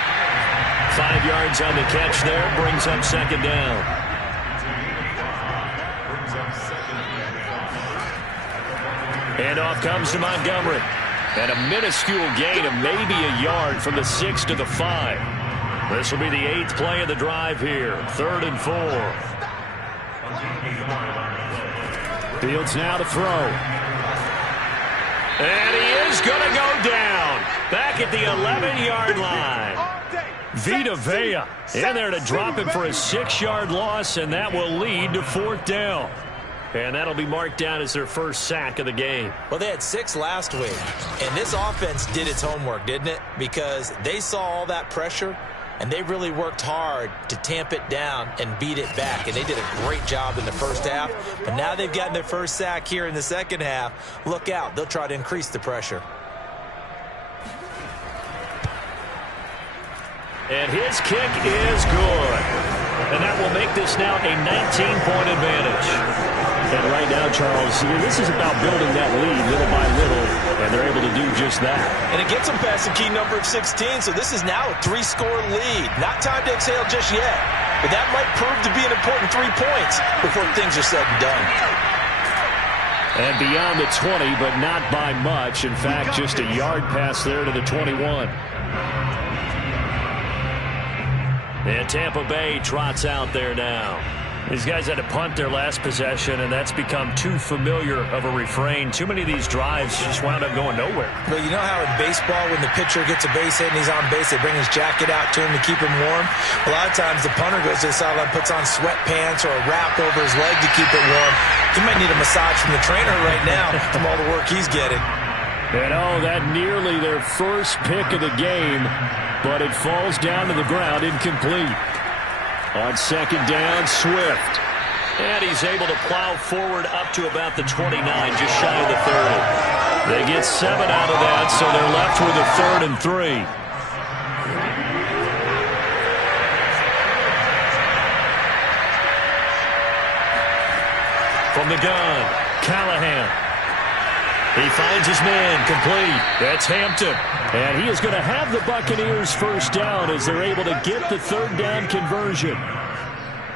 5 yards on the catch there, brings up 2nd down. And off comes to Montgomery. And a minuscule gain of maybe a yard from the 6 to the 5. This will be the 8th play of the drive here. 3rd and 4. Fields now to throw. And he is going to go down. Back at the 11-yard line. Vita Vea in there to drop him for a 6-yard loss, and that will lead to 4th down. And that'll be marked down as their first sack of the game. Well, they had 6 last week, and this offense did its homework, didn't it? Because they saw all that pressure, and they really worked hard to tamp it down and beat it back. And they did a great job in the first half. But now they've gotten their first sack here in the second half. Look out. They'll try to increase the pressure. And his kick is good. And that will make this now a 19-point advantage. And right now, Charles, this is about building that lead little by little, and they're able to do just that. And it gets them past the key number of 16, so this is now a 3-score lead. Not time to exhale just yet, but that might prove to be an important 3 points before things are said and done. And beyond the 20, but not by much. In fact, just a yard pass there to the 21. And Tampa Bay trots out there now. These guys had to punt their last possession, and that's become too familiar of a refrain. Too many of these drives just wound up going nowhere. Well, you know how in baseball, when the pitcher gets a base hit and he's on base, they bring his jacket out to him to keep him warm? A lot of times the punter goes to the sideline, puts on sweatpants or a wrap over his leg to keep it warm. He might need a massage from the trainer right now from all the work he's getting. And oh, that nearly their first pick of the game, but it falls down to the ground incomplete. On second down, Swift. And he's able to plow forward up to about the 29, just shy of the 30. They get 7 out of that, so they're left with a 3rd and 3. From the gun, Callahan. He finds his man, complete. That's Hampton. And he is going to have the Buccaneers first down as they're able to get the 3rd down conversion.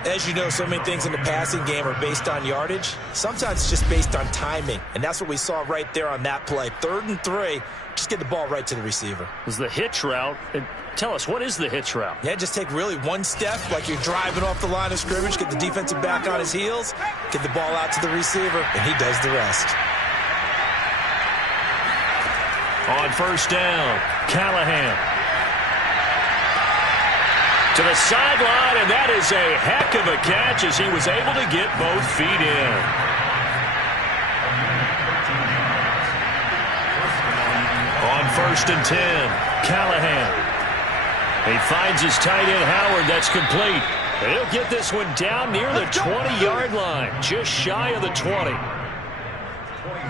As you know, so many things in the passing game are based on yardage. Sometimes it's just based on timing. And that's what we saw right there on that play. 3rd and 3, just get the ball right to the receiver. It was the hitch route. And tell us, what is the hitch route? Yeah, just take really one step like you're driving off the line of scrimmage, get the defensive back on his heels, get the ball out to the receiver, and he does the rest. On first down, Callahan. To the sideline, and that is a heck of a catch as he was able to get both feet in. On first and 10, Callahan. He finds his tight end, Howard. That's complete. He'll get this one down near the 20-yard line, just shy of the 20.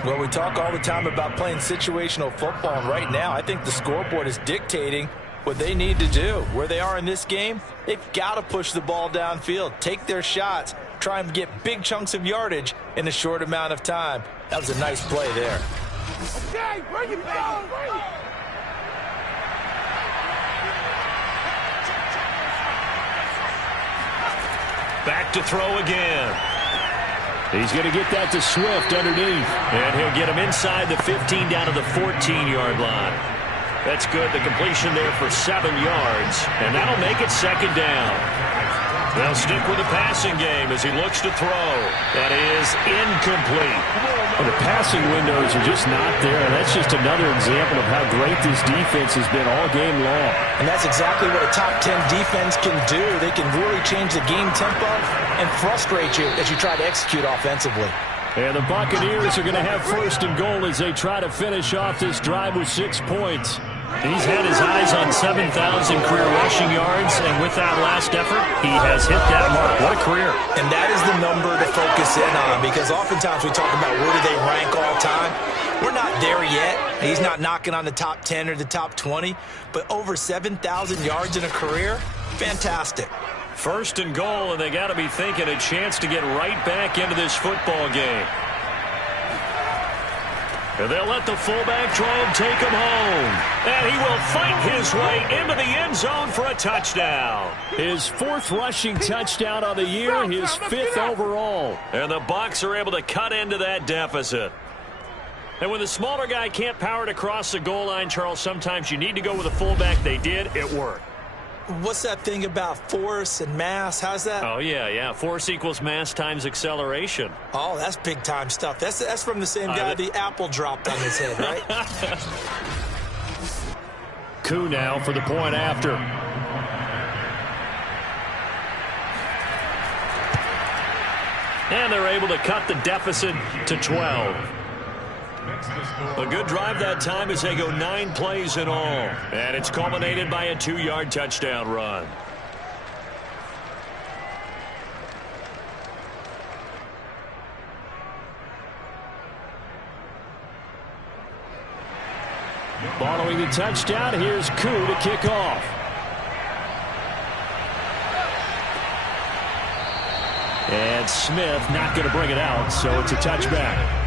Well, we talk all the time about playing situational football, and right now I think the scoreboard is dictating what they need to do. Where they are in this game, they've got to push the ball downfield, take their shots, try and get big chunks of yardage in a short amount of time. That was a nice play there. Okay, bring it back. Back to throw again. He's going to get that to Swift underneath. And he'll get him inside the 15 down to the 14-yard line. That's good. The completion there for 7 yards. And that'll make it second down. They'll stick with the passing game as he looks to throw. That is incomplete. Well, the passing windows are just not there. That's just another example of how great this defense has been all game long. And that's exactly what a top 10 defense can do. They can really change the game tempo and frustrate you as you try to execute offensively. And the Buccaneers are going to have first and goal as they try to finish off this drive with 6 points. He's had his eyes on 7,000 career rushing yards, and with that last effort, he has hit that mark. What a career. And that is the number to focus in on, because oftentimes we talk about where do they rank all time. We're not there yet. He's not knocking on the top 10 or the top 20, but over 7,000 yards in a career, fantastic. First and goal, and they got to be thinking a chance to get right back into this football game. And they'll let the fullback try and take him home. And he will fight his way into the end zone for a touchdown. His 4th rushing touchdown of the year, his 5th overall. And the Bucs are able to cut into that deficit. And when the smaller guy can't power it across the goal line, Charles, sometimes you need to go with a fullback. They did. It worked. What's that thing about force and mass? How's that? Oh, yeah. Force equals mass times acceleration. Oh, that's big-time stuff. That's from the same guy the apple dropped on his head, right? Koo now for the point after. And they're able to cut the deficit to 12. A good drive that time as they go 9 plays in all. And it's culminated by a 2-yard touchdown run. Following the touchdown, here's Koo to kick off. And Smith not going to bring it out, so it's a touchback.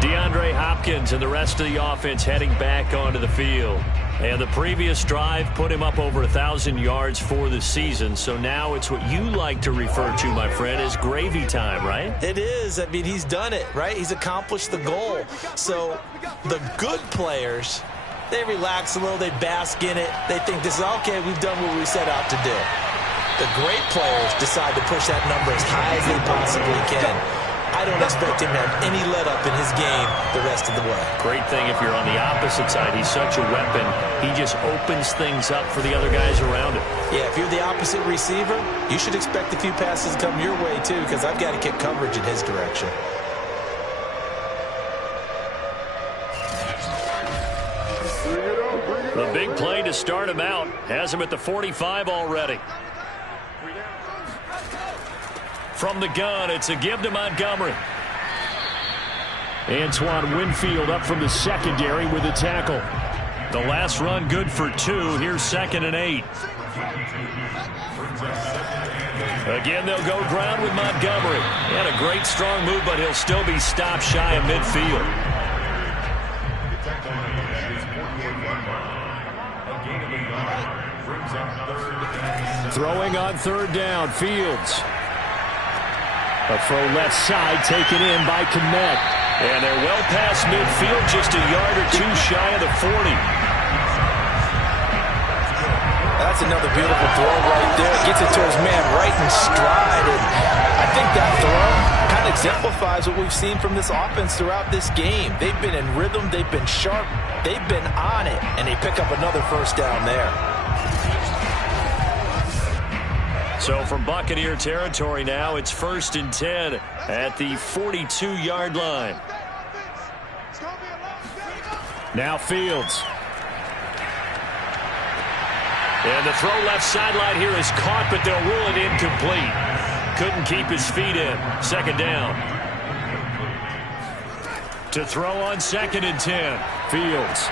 DeAndre Hopkins and the rest of the offense heading back onto the field. And the previous drive put him up over 1,000 yards for the season. So now it's what you like to refer to, my friend, as gravy time, right? It is. I mean, he's done it, right? He's accomplished the goal. So the good players, they relax a little. They bask in it. They think this is, okay, we've done what we set out to do. The great players decide to push that number as high as they possibly can. I don't expect him to have any let-up in his game the rest of the way. Great thing if you're on the opposite side. He's such a weapon. He just opens things up for the other guys around him. Yeah, if you're the opposite receiver, you should expect a few passes to come your way, too, because I've got to get coverage in his direction. The big play to start him out has him at the 45 already. From the gun, it's a give to Montgomery. Antoine Winfield up from the secondary with a tackle. The last run good for 2. Here's 2nd and 8. Again, they'll go ground with Montgomery. He had a great strong move, but he'll still be stopped shy of midfield. Throwing on 3rd down, Fields. A throw left side taken in by Kmet. And they're well past midfield, just a yard or 2 shy of the 40. That's another beautiful throw right there. Gets it to his man right in stride. And I think that throw kind of exemplifies what we've seen from this offense throughout this game. They've been in rhythm. They've been sharp. They've been on it. And they pick up another first down there. So from Buccaneer territory now, it's 1st and 10 at the 42-yard line. Now Fields. And the throw left sideline here is caught, but they'll rule it incomplete. Couldn't keep his feet in. 2nd down. To throw on 2nd and 10. Fields.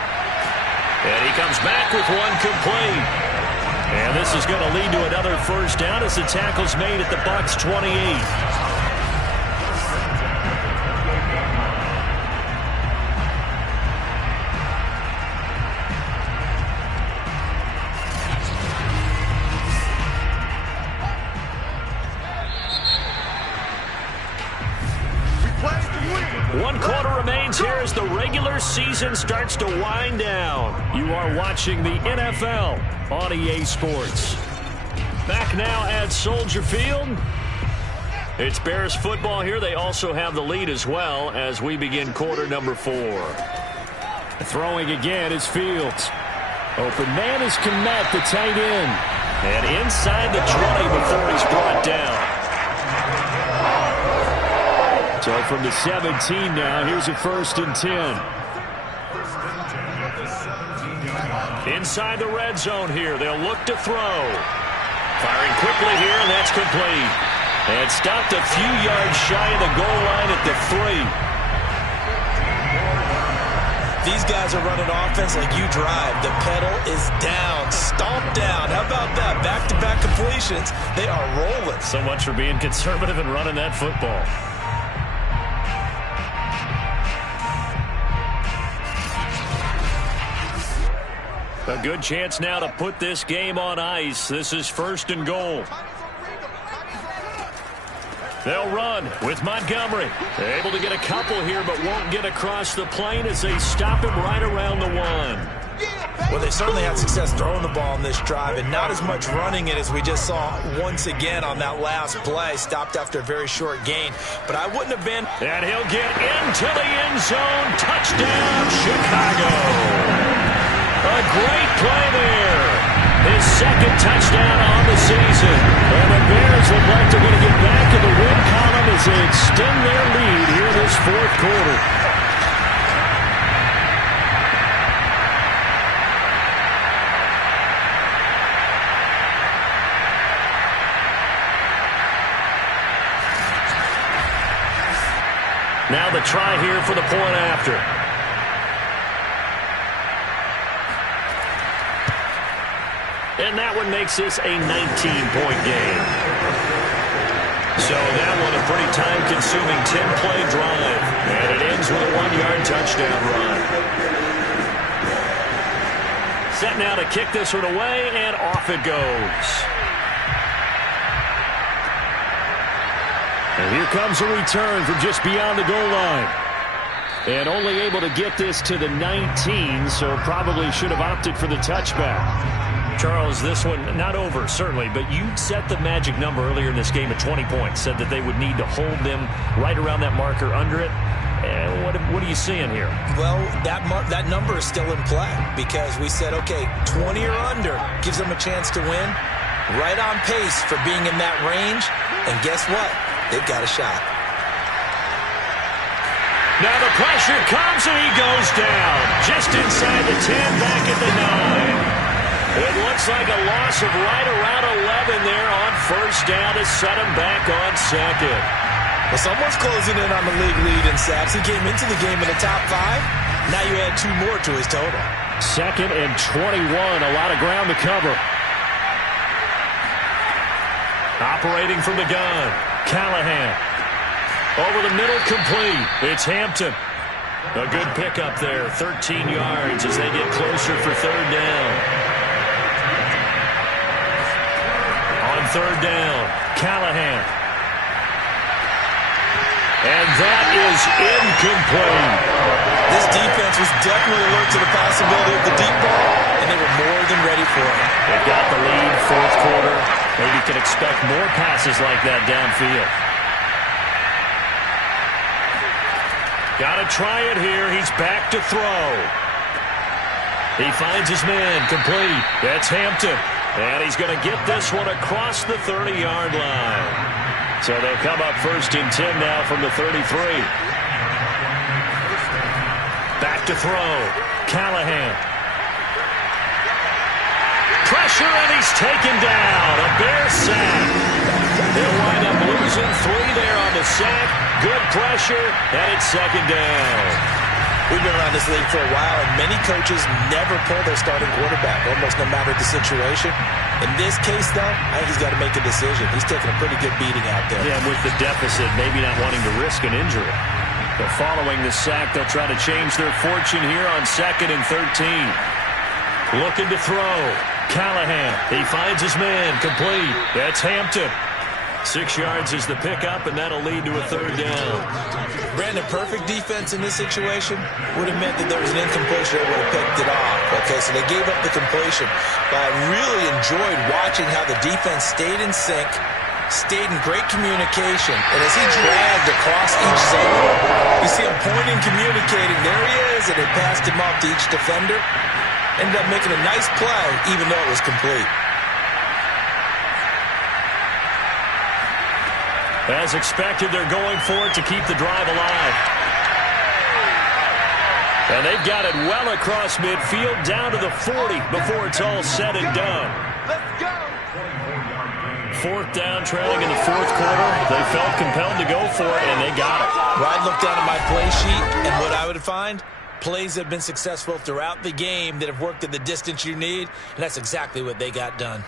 And he comes back with one complete. And this is going to lead to another first down as the tackle's made at the Bucs 28. One quarter remains here as the regular season starts to wind down. You are watching the NFL on EA Sports. Back now at Soldier Field. It's Bears football here. They also have the lead as well as we begin quarter number 4. Throwing again is Fields. Open man is Kmet, the tight end. And inside the 20 before he's brought down. So from the 17 now, here's a 1st and 10. Inside the red zone here, they'll look to throw. Firing quickly here, and that's complete. And stopped a few yards shy of the goal line at the 3. These guys are running offense like you drive. The pedal is down, stomped down. How about that? Back-to-back completions. They are rolling. So much for being conservative and running that football. A good chance now to put this game on ice. This is 1st and goal. They'll run with Montgomery. They're able to get a couple here, but won't get across the plane as they stop him right around the 1. Well, they certainly had success throwing the ball in this drive, and not as much running it as we just saw once again on that last play. Stopped after a very short gain, but I wouldn't have been. And he'll get into the end zone. Touchdown, Chicago. A great play there. His 2nd touchdown on the season. And the Bears look like they're going to get back in the win column as they extend their lead here this 4th quarter. Now the try here for the point after. And that one makes this a 19-point game. So that one a pretty time-consuming 10-play drive. And it ends with a 1-yard touchdown run. set now to kick this one away, and off it goes. And here comes a return from just beyond the goal line. And only able to get this to the 19, so probably should have opted for the touchback. Charles, this one not over, certainly, but you set the magic number earlier in this game at 20 points, said that they would need to hold them right around that marker under it. And what are you seeing here? Well, that number is still in play because we said, okay, 20 or under gives them a chance to win. Right on pace for being in that range. And guess what? They've got a shot. Now the pressure comes and he goes down. Just inside the 10, back at the 9. It looks like a loss of right around 11 there on first down to set him back on second. Well, someone's closing in on the league lead in sacks. He came into the game in the top 5. Now you add 2 more to his total. Second and 21, a lot of ground to cover. Operating from the gun, Callahan. Over the middle, complete. It's Hampton. A good pickup there, 13 yards as they get closer for third down. On third down, Callahan. And that is incomplete. This defense was definitely alert to the possibility of the deep ball, and they were more than ready for it. They've got the lead, fourth quarter. Maybe can expect more passes like that downfield. Got to try it here. He's back to throw. He finds his man, complete. That's Hampton. And he's going to get this one across the 30-yard line. So they'll come up first and 10 now from the 33. Back to throw. Callahan. Pressure, and he's taken down. A Bear sack. They'll wind up losing 3 there on the sack. Good pressure, and it's second down. We've been around this league for a while, and many coaches never pull their starting quarterback, almost no matter the situation. In this case, though, I think he's got to make a decision. He's taking a pretty good beating out there. Yeah, with the deficit, maybe not wanting to risk an injury. But following the sack, they'll try to change their fortune here on second and 13. Looking to throw. Callahan. He finds his man. Complete. That's Hampton. 6 yards is the pickup, and that'll lead to a third down. Brandon, perfect defense in this situation would have meant that there was an incompletion that would have picked it off. Okay, so they gave up the completion. But I really enjoyed watching how the defense stayed in sync, stayed in great communication, and as he dragged across each zone, you see him pointing, communicating. There he is, and they passed him off to each defender. Ended up making a nice play, even though it was complete. As expected, they're going for it to keep the drive alive. And they've got it well across midfield, down to the 40 before it's all said and done. Let's go. Fourth down, trailing in the fourth quarter. They felt compelled to go for it, and they got it. Well, I looked down at my play sheet, and what I would find, plays that have been successful throughout the game that have worked at the distance you need, and that's exactly what they got done.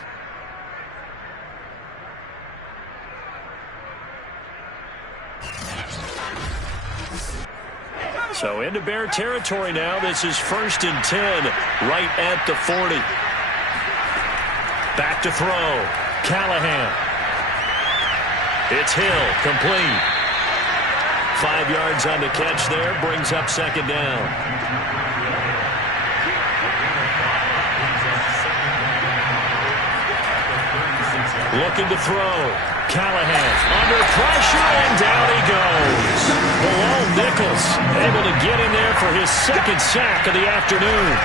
So into Bear territory now. This is first and 10, right at the 40. Back to throw. Callahan. It's Hill, complete. 5 yards on the catch there, brings up second down. Looking to throw. Callahan under pressure, and down he goes. Bilal Nichols able to get in there for his second sack of the afternoon.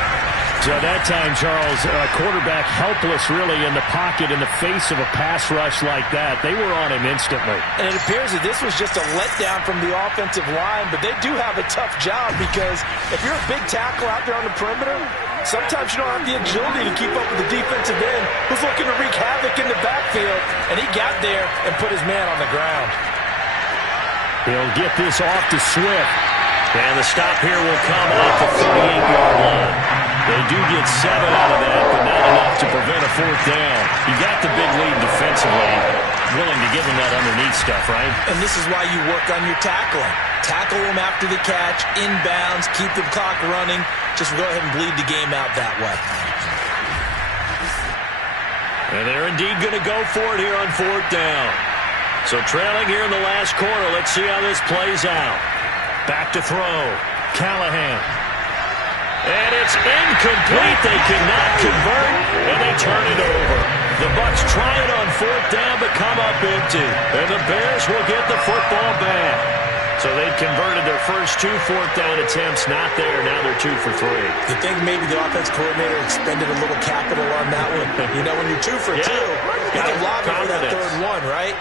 So that time, Charles, quarterback helpless really in the pocket in the face of a pass rush like that. They were on him instantly. And it appears that this was just a letdown from the offensive line, but they do have a tough job because if you're a big tackle out there on the perimeter, sometimes you don't have the agility to keep up with the defensive end who's looking to wreak havoc in the backfield, and he got there and put his man on the ground. He'll get this off to Swift. And the stop here will come off the 38-yard line. They do get 7 out of that, but not enough to prevent a fourth down. You got the big lead defensively. Willing to give them that underneath stuff, right? And this is why you work on your tackling. Tackle them after the catch, inbounds, keep the clock running. Just go ahead and bleed the game out that way. And they're indeed going to go for it here on 4th down. So trailing here in the last quarter. Let's see how this plays out. Back to throw. Callahan. And it's incomplete. They cannot convert, and they turn it over. The Bucs try it on 4th down, but come up empty. And the Bears will get the football back. So they'd converted their first 2 4th down attempts. Not there. Now they're 2 for 3. You think maybe the offense coordinator expended a little capital on that one? You know, when you're 2 for 2, you can lob it for that 3rd one, right?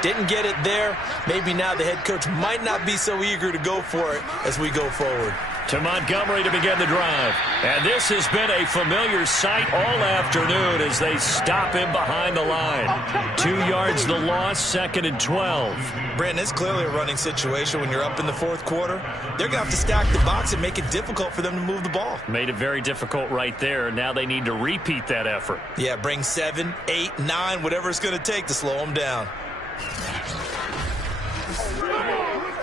Didn't get it there. Maybe now the head coach might not be so eager to go for it as we go forward. To Montgomery to begin the drive. And this has been a familiar sight all afternoon as they stop him behind the line. 2 yards the loss, 2nd and 12. Brandon, it's clearly a running situation when you're up in the 4th quarter. They're going to have to stack the box and make it difficult for them to move the ball. Made it very difficult right there. Now they need to repeat that effort. Yeah, bring 7, 8, 9, whatever it's going to take to slow them down.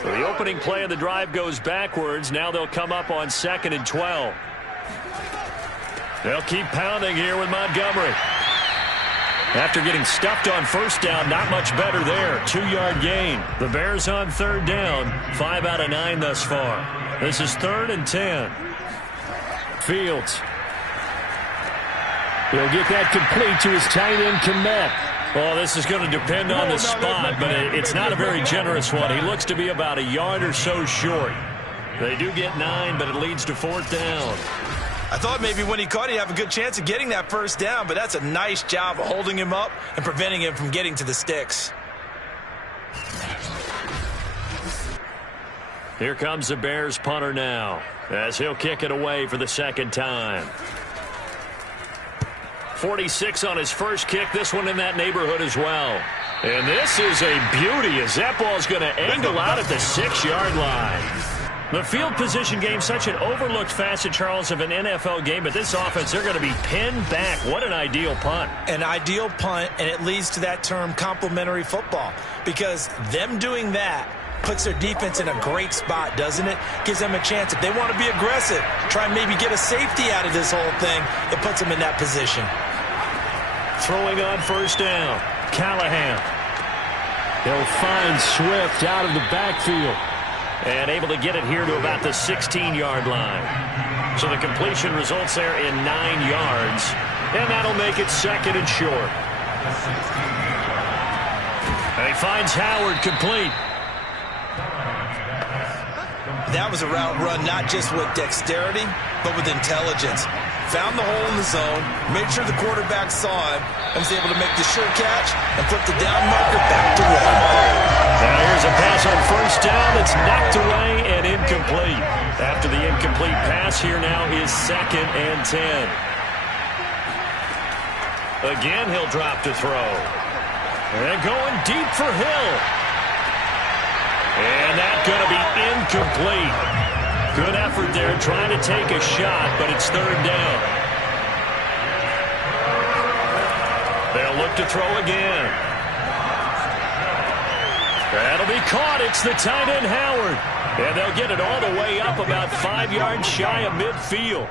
So the opening play of the drive goes backwards. Now they'll come up on 2nd and 12. They'll keep pounding here with Montgomery. After getting stuffed on 1st down, not much better there. 2-yard gain. The Bears on 3rd down. 5 out of 9 thus far. This is 3rd and 10. Fields. He'll get that complete to his tight end, Kmet. Well, this is going to depend on the spot, but it's not a very generous one. He looks to be about a yard or so short. They do get 9, but it leads to 4th down. I thought maybe when he caught, he'd have a good chance of getting that 1st down, but that's a nice job of holding him up and preventing him from getting to the sticks. Here comes the Bears punter now, as he'll kick it away for the 2nd time. 46 on his first kick, this one in that neighborhood as well. And this is a beauty as that ball's going to angle out at the 6-yard line. The field position game, such an overlooked facet, Charles, of an NFL game, but this offense, they're going to be pinned back. What an ideal punt. An ideal punt, and it leads to that term complementary football, because them doing that puts their defense in a great spot, doesn't it? Gives them a chance. If they want to be aggressive, try and maybe get a safety out of this whole thing, it puts them in that position. Throwing on 1st down, Callahan. They'll find Swift out of the backfield. And able to get it here to about the 16-yard line. So the completion results there in 9 yards. And that'll make it 2nd and short. And he finds Howard complete. That was a route run not just with dexterity, but with intelligence. Found the hole in the zone, made sure the quarterback saw him, and was able to make the sure catch and flip the down marker back to 1. Now here's a pass on 1st down that's knocked away and incomplete. After the incomplete pass, here now is 2nd and 10. Again, he'll drop to throw. And going deep for Hill. And that's going to be incomplete. Good effort there trying to take a shot, but it's 3rd down. They'll look to throw again. That'll be caught. It's the tight end, Howard. And they'll get it all the way up about 5 yards shy of midfield.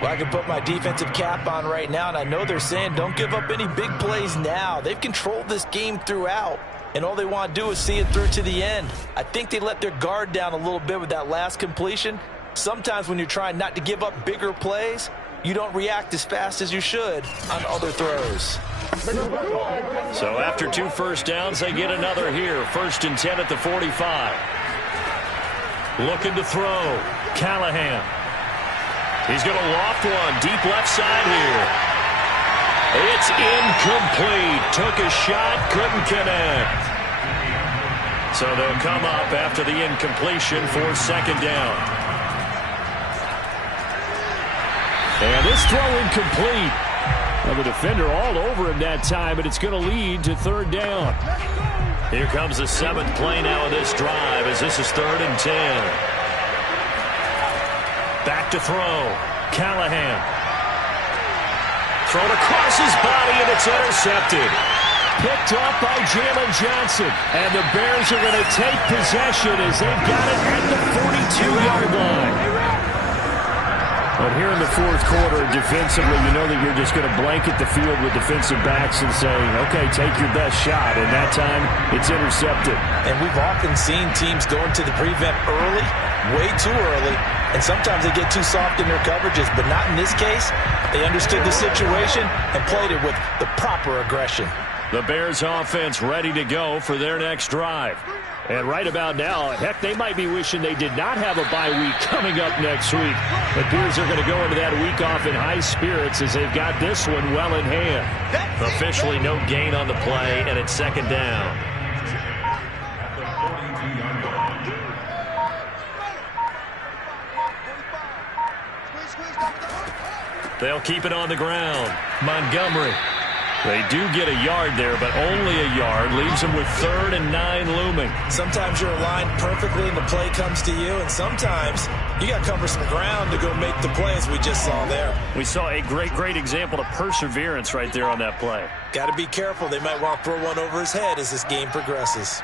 Well, I can put my defensive cap on right now, and I know they're saying don't give up any big plays now. They've controlled this game throughout, and all they want to do is see it through to the end. I think they let their guard down a little bit with that last completion. Sometimes when you're trying not to give up bigger plays, you don't react as fast as you should on other throws. So after 2 1st downs, they get another here. 1st and 10 at the 45. Looking to throw. Callahan. He's going to loft one. Deep left side here. It's incomplete. Took a shot, couldn't connect. So they'll come up after the incompletion for 2nd down. And this throw incomplete. Well, the defender all over him that time, but it's going to lead to 3rd down. Here comes the 7th play now of this drive as this is 3rd and 10. Back to throw. Callahan. Thrown across his body, and it's intercepted. Picked off by Jalen Johnson. And the Bears are going to take possession as they've got it at the 42-yard line. But here in the fourth quarter, defensively, you know that you're just going to blanket the field with defensive backs and say, okay, take your best shot. And that time, it's intercepted. And we've often seen teams go into the prevent early, way too early, and sometimes they get too soft in their coverages, but not in this case. They understood the situation and played it with the proper aggression. The Bears offense ready to go for their next drive. And right about now, heck, they might be wishing they did not have a bye week coming up next week. The Bears are going to go into that week off in high spirits as they've got this one well in hand. Officially no gain on the play, and it's second down. They'll keep it on the ground. Montgomery. They do get a yard there, but only a yard. Leaves them with 3rd and 9 looming. Sometimes you're aligned perfectly and the play comes to you, and sometimes you got to cover some ground to go make the play, as we just saw there. We saw a great example of perseverance right there on that play. Got to be careful. They might want to throw one over his head as this game progresses.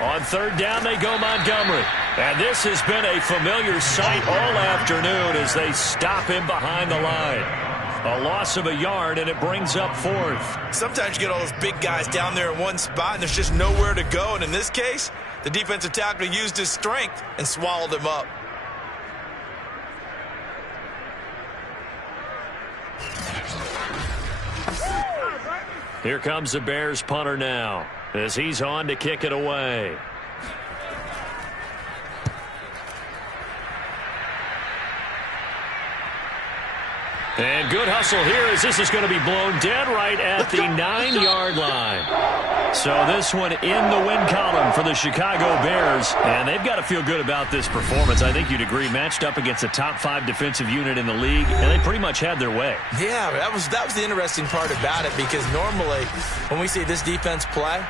On 3rd down, they go Montgomery. And this has been a familiar sight all afternoon as they stop him behind the line. A loss of a yard, and it brings up 4th. Sometimes you get all those big guys down there in one spot, and there's just nowhere to go. And in this case, the defensive tackle used his strength and swallowed him up. Here comes the Bears punter now as he's on to kick it away. And good hustle here as this is going to be blown dead right at the 9-yard line. So this one in the win column for the Chicago Bears. And they've got to feel good about this performance. I think you'd agree, matched up against a top 5 defensive unit in the league, and they pretty much had their way. Yeah, that was the interesting part about it, because normally when we see this defense play,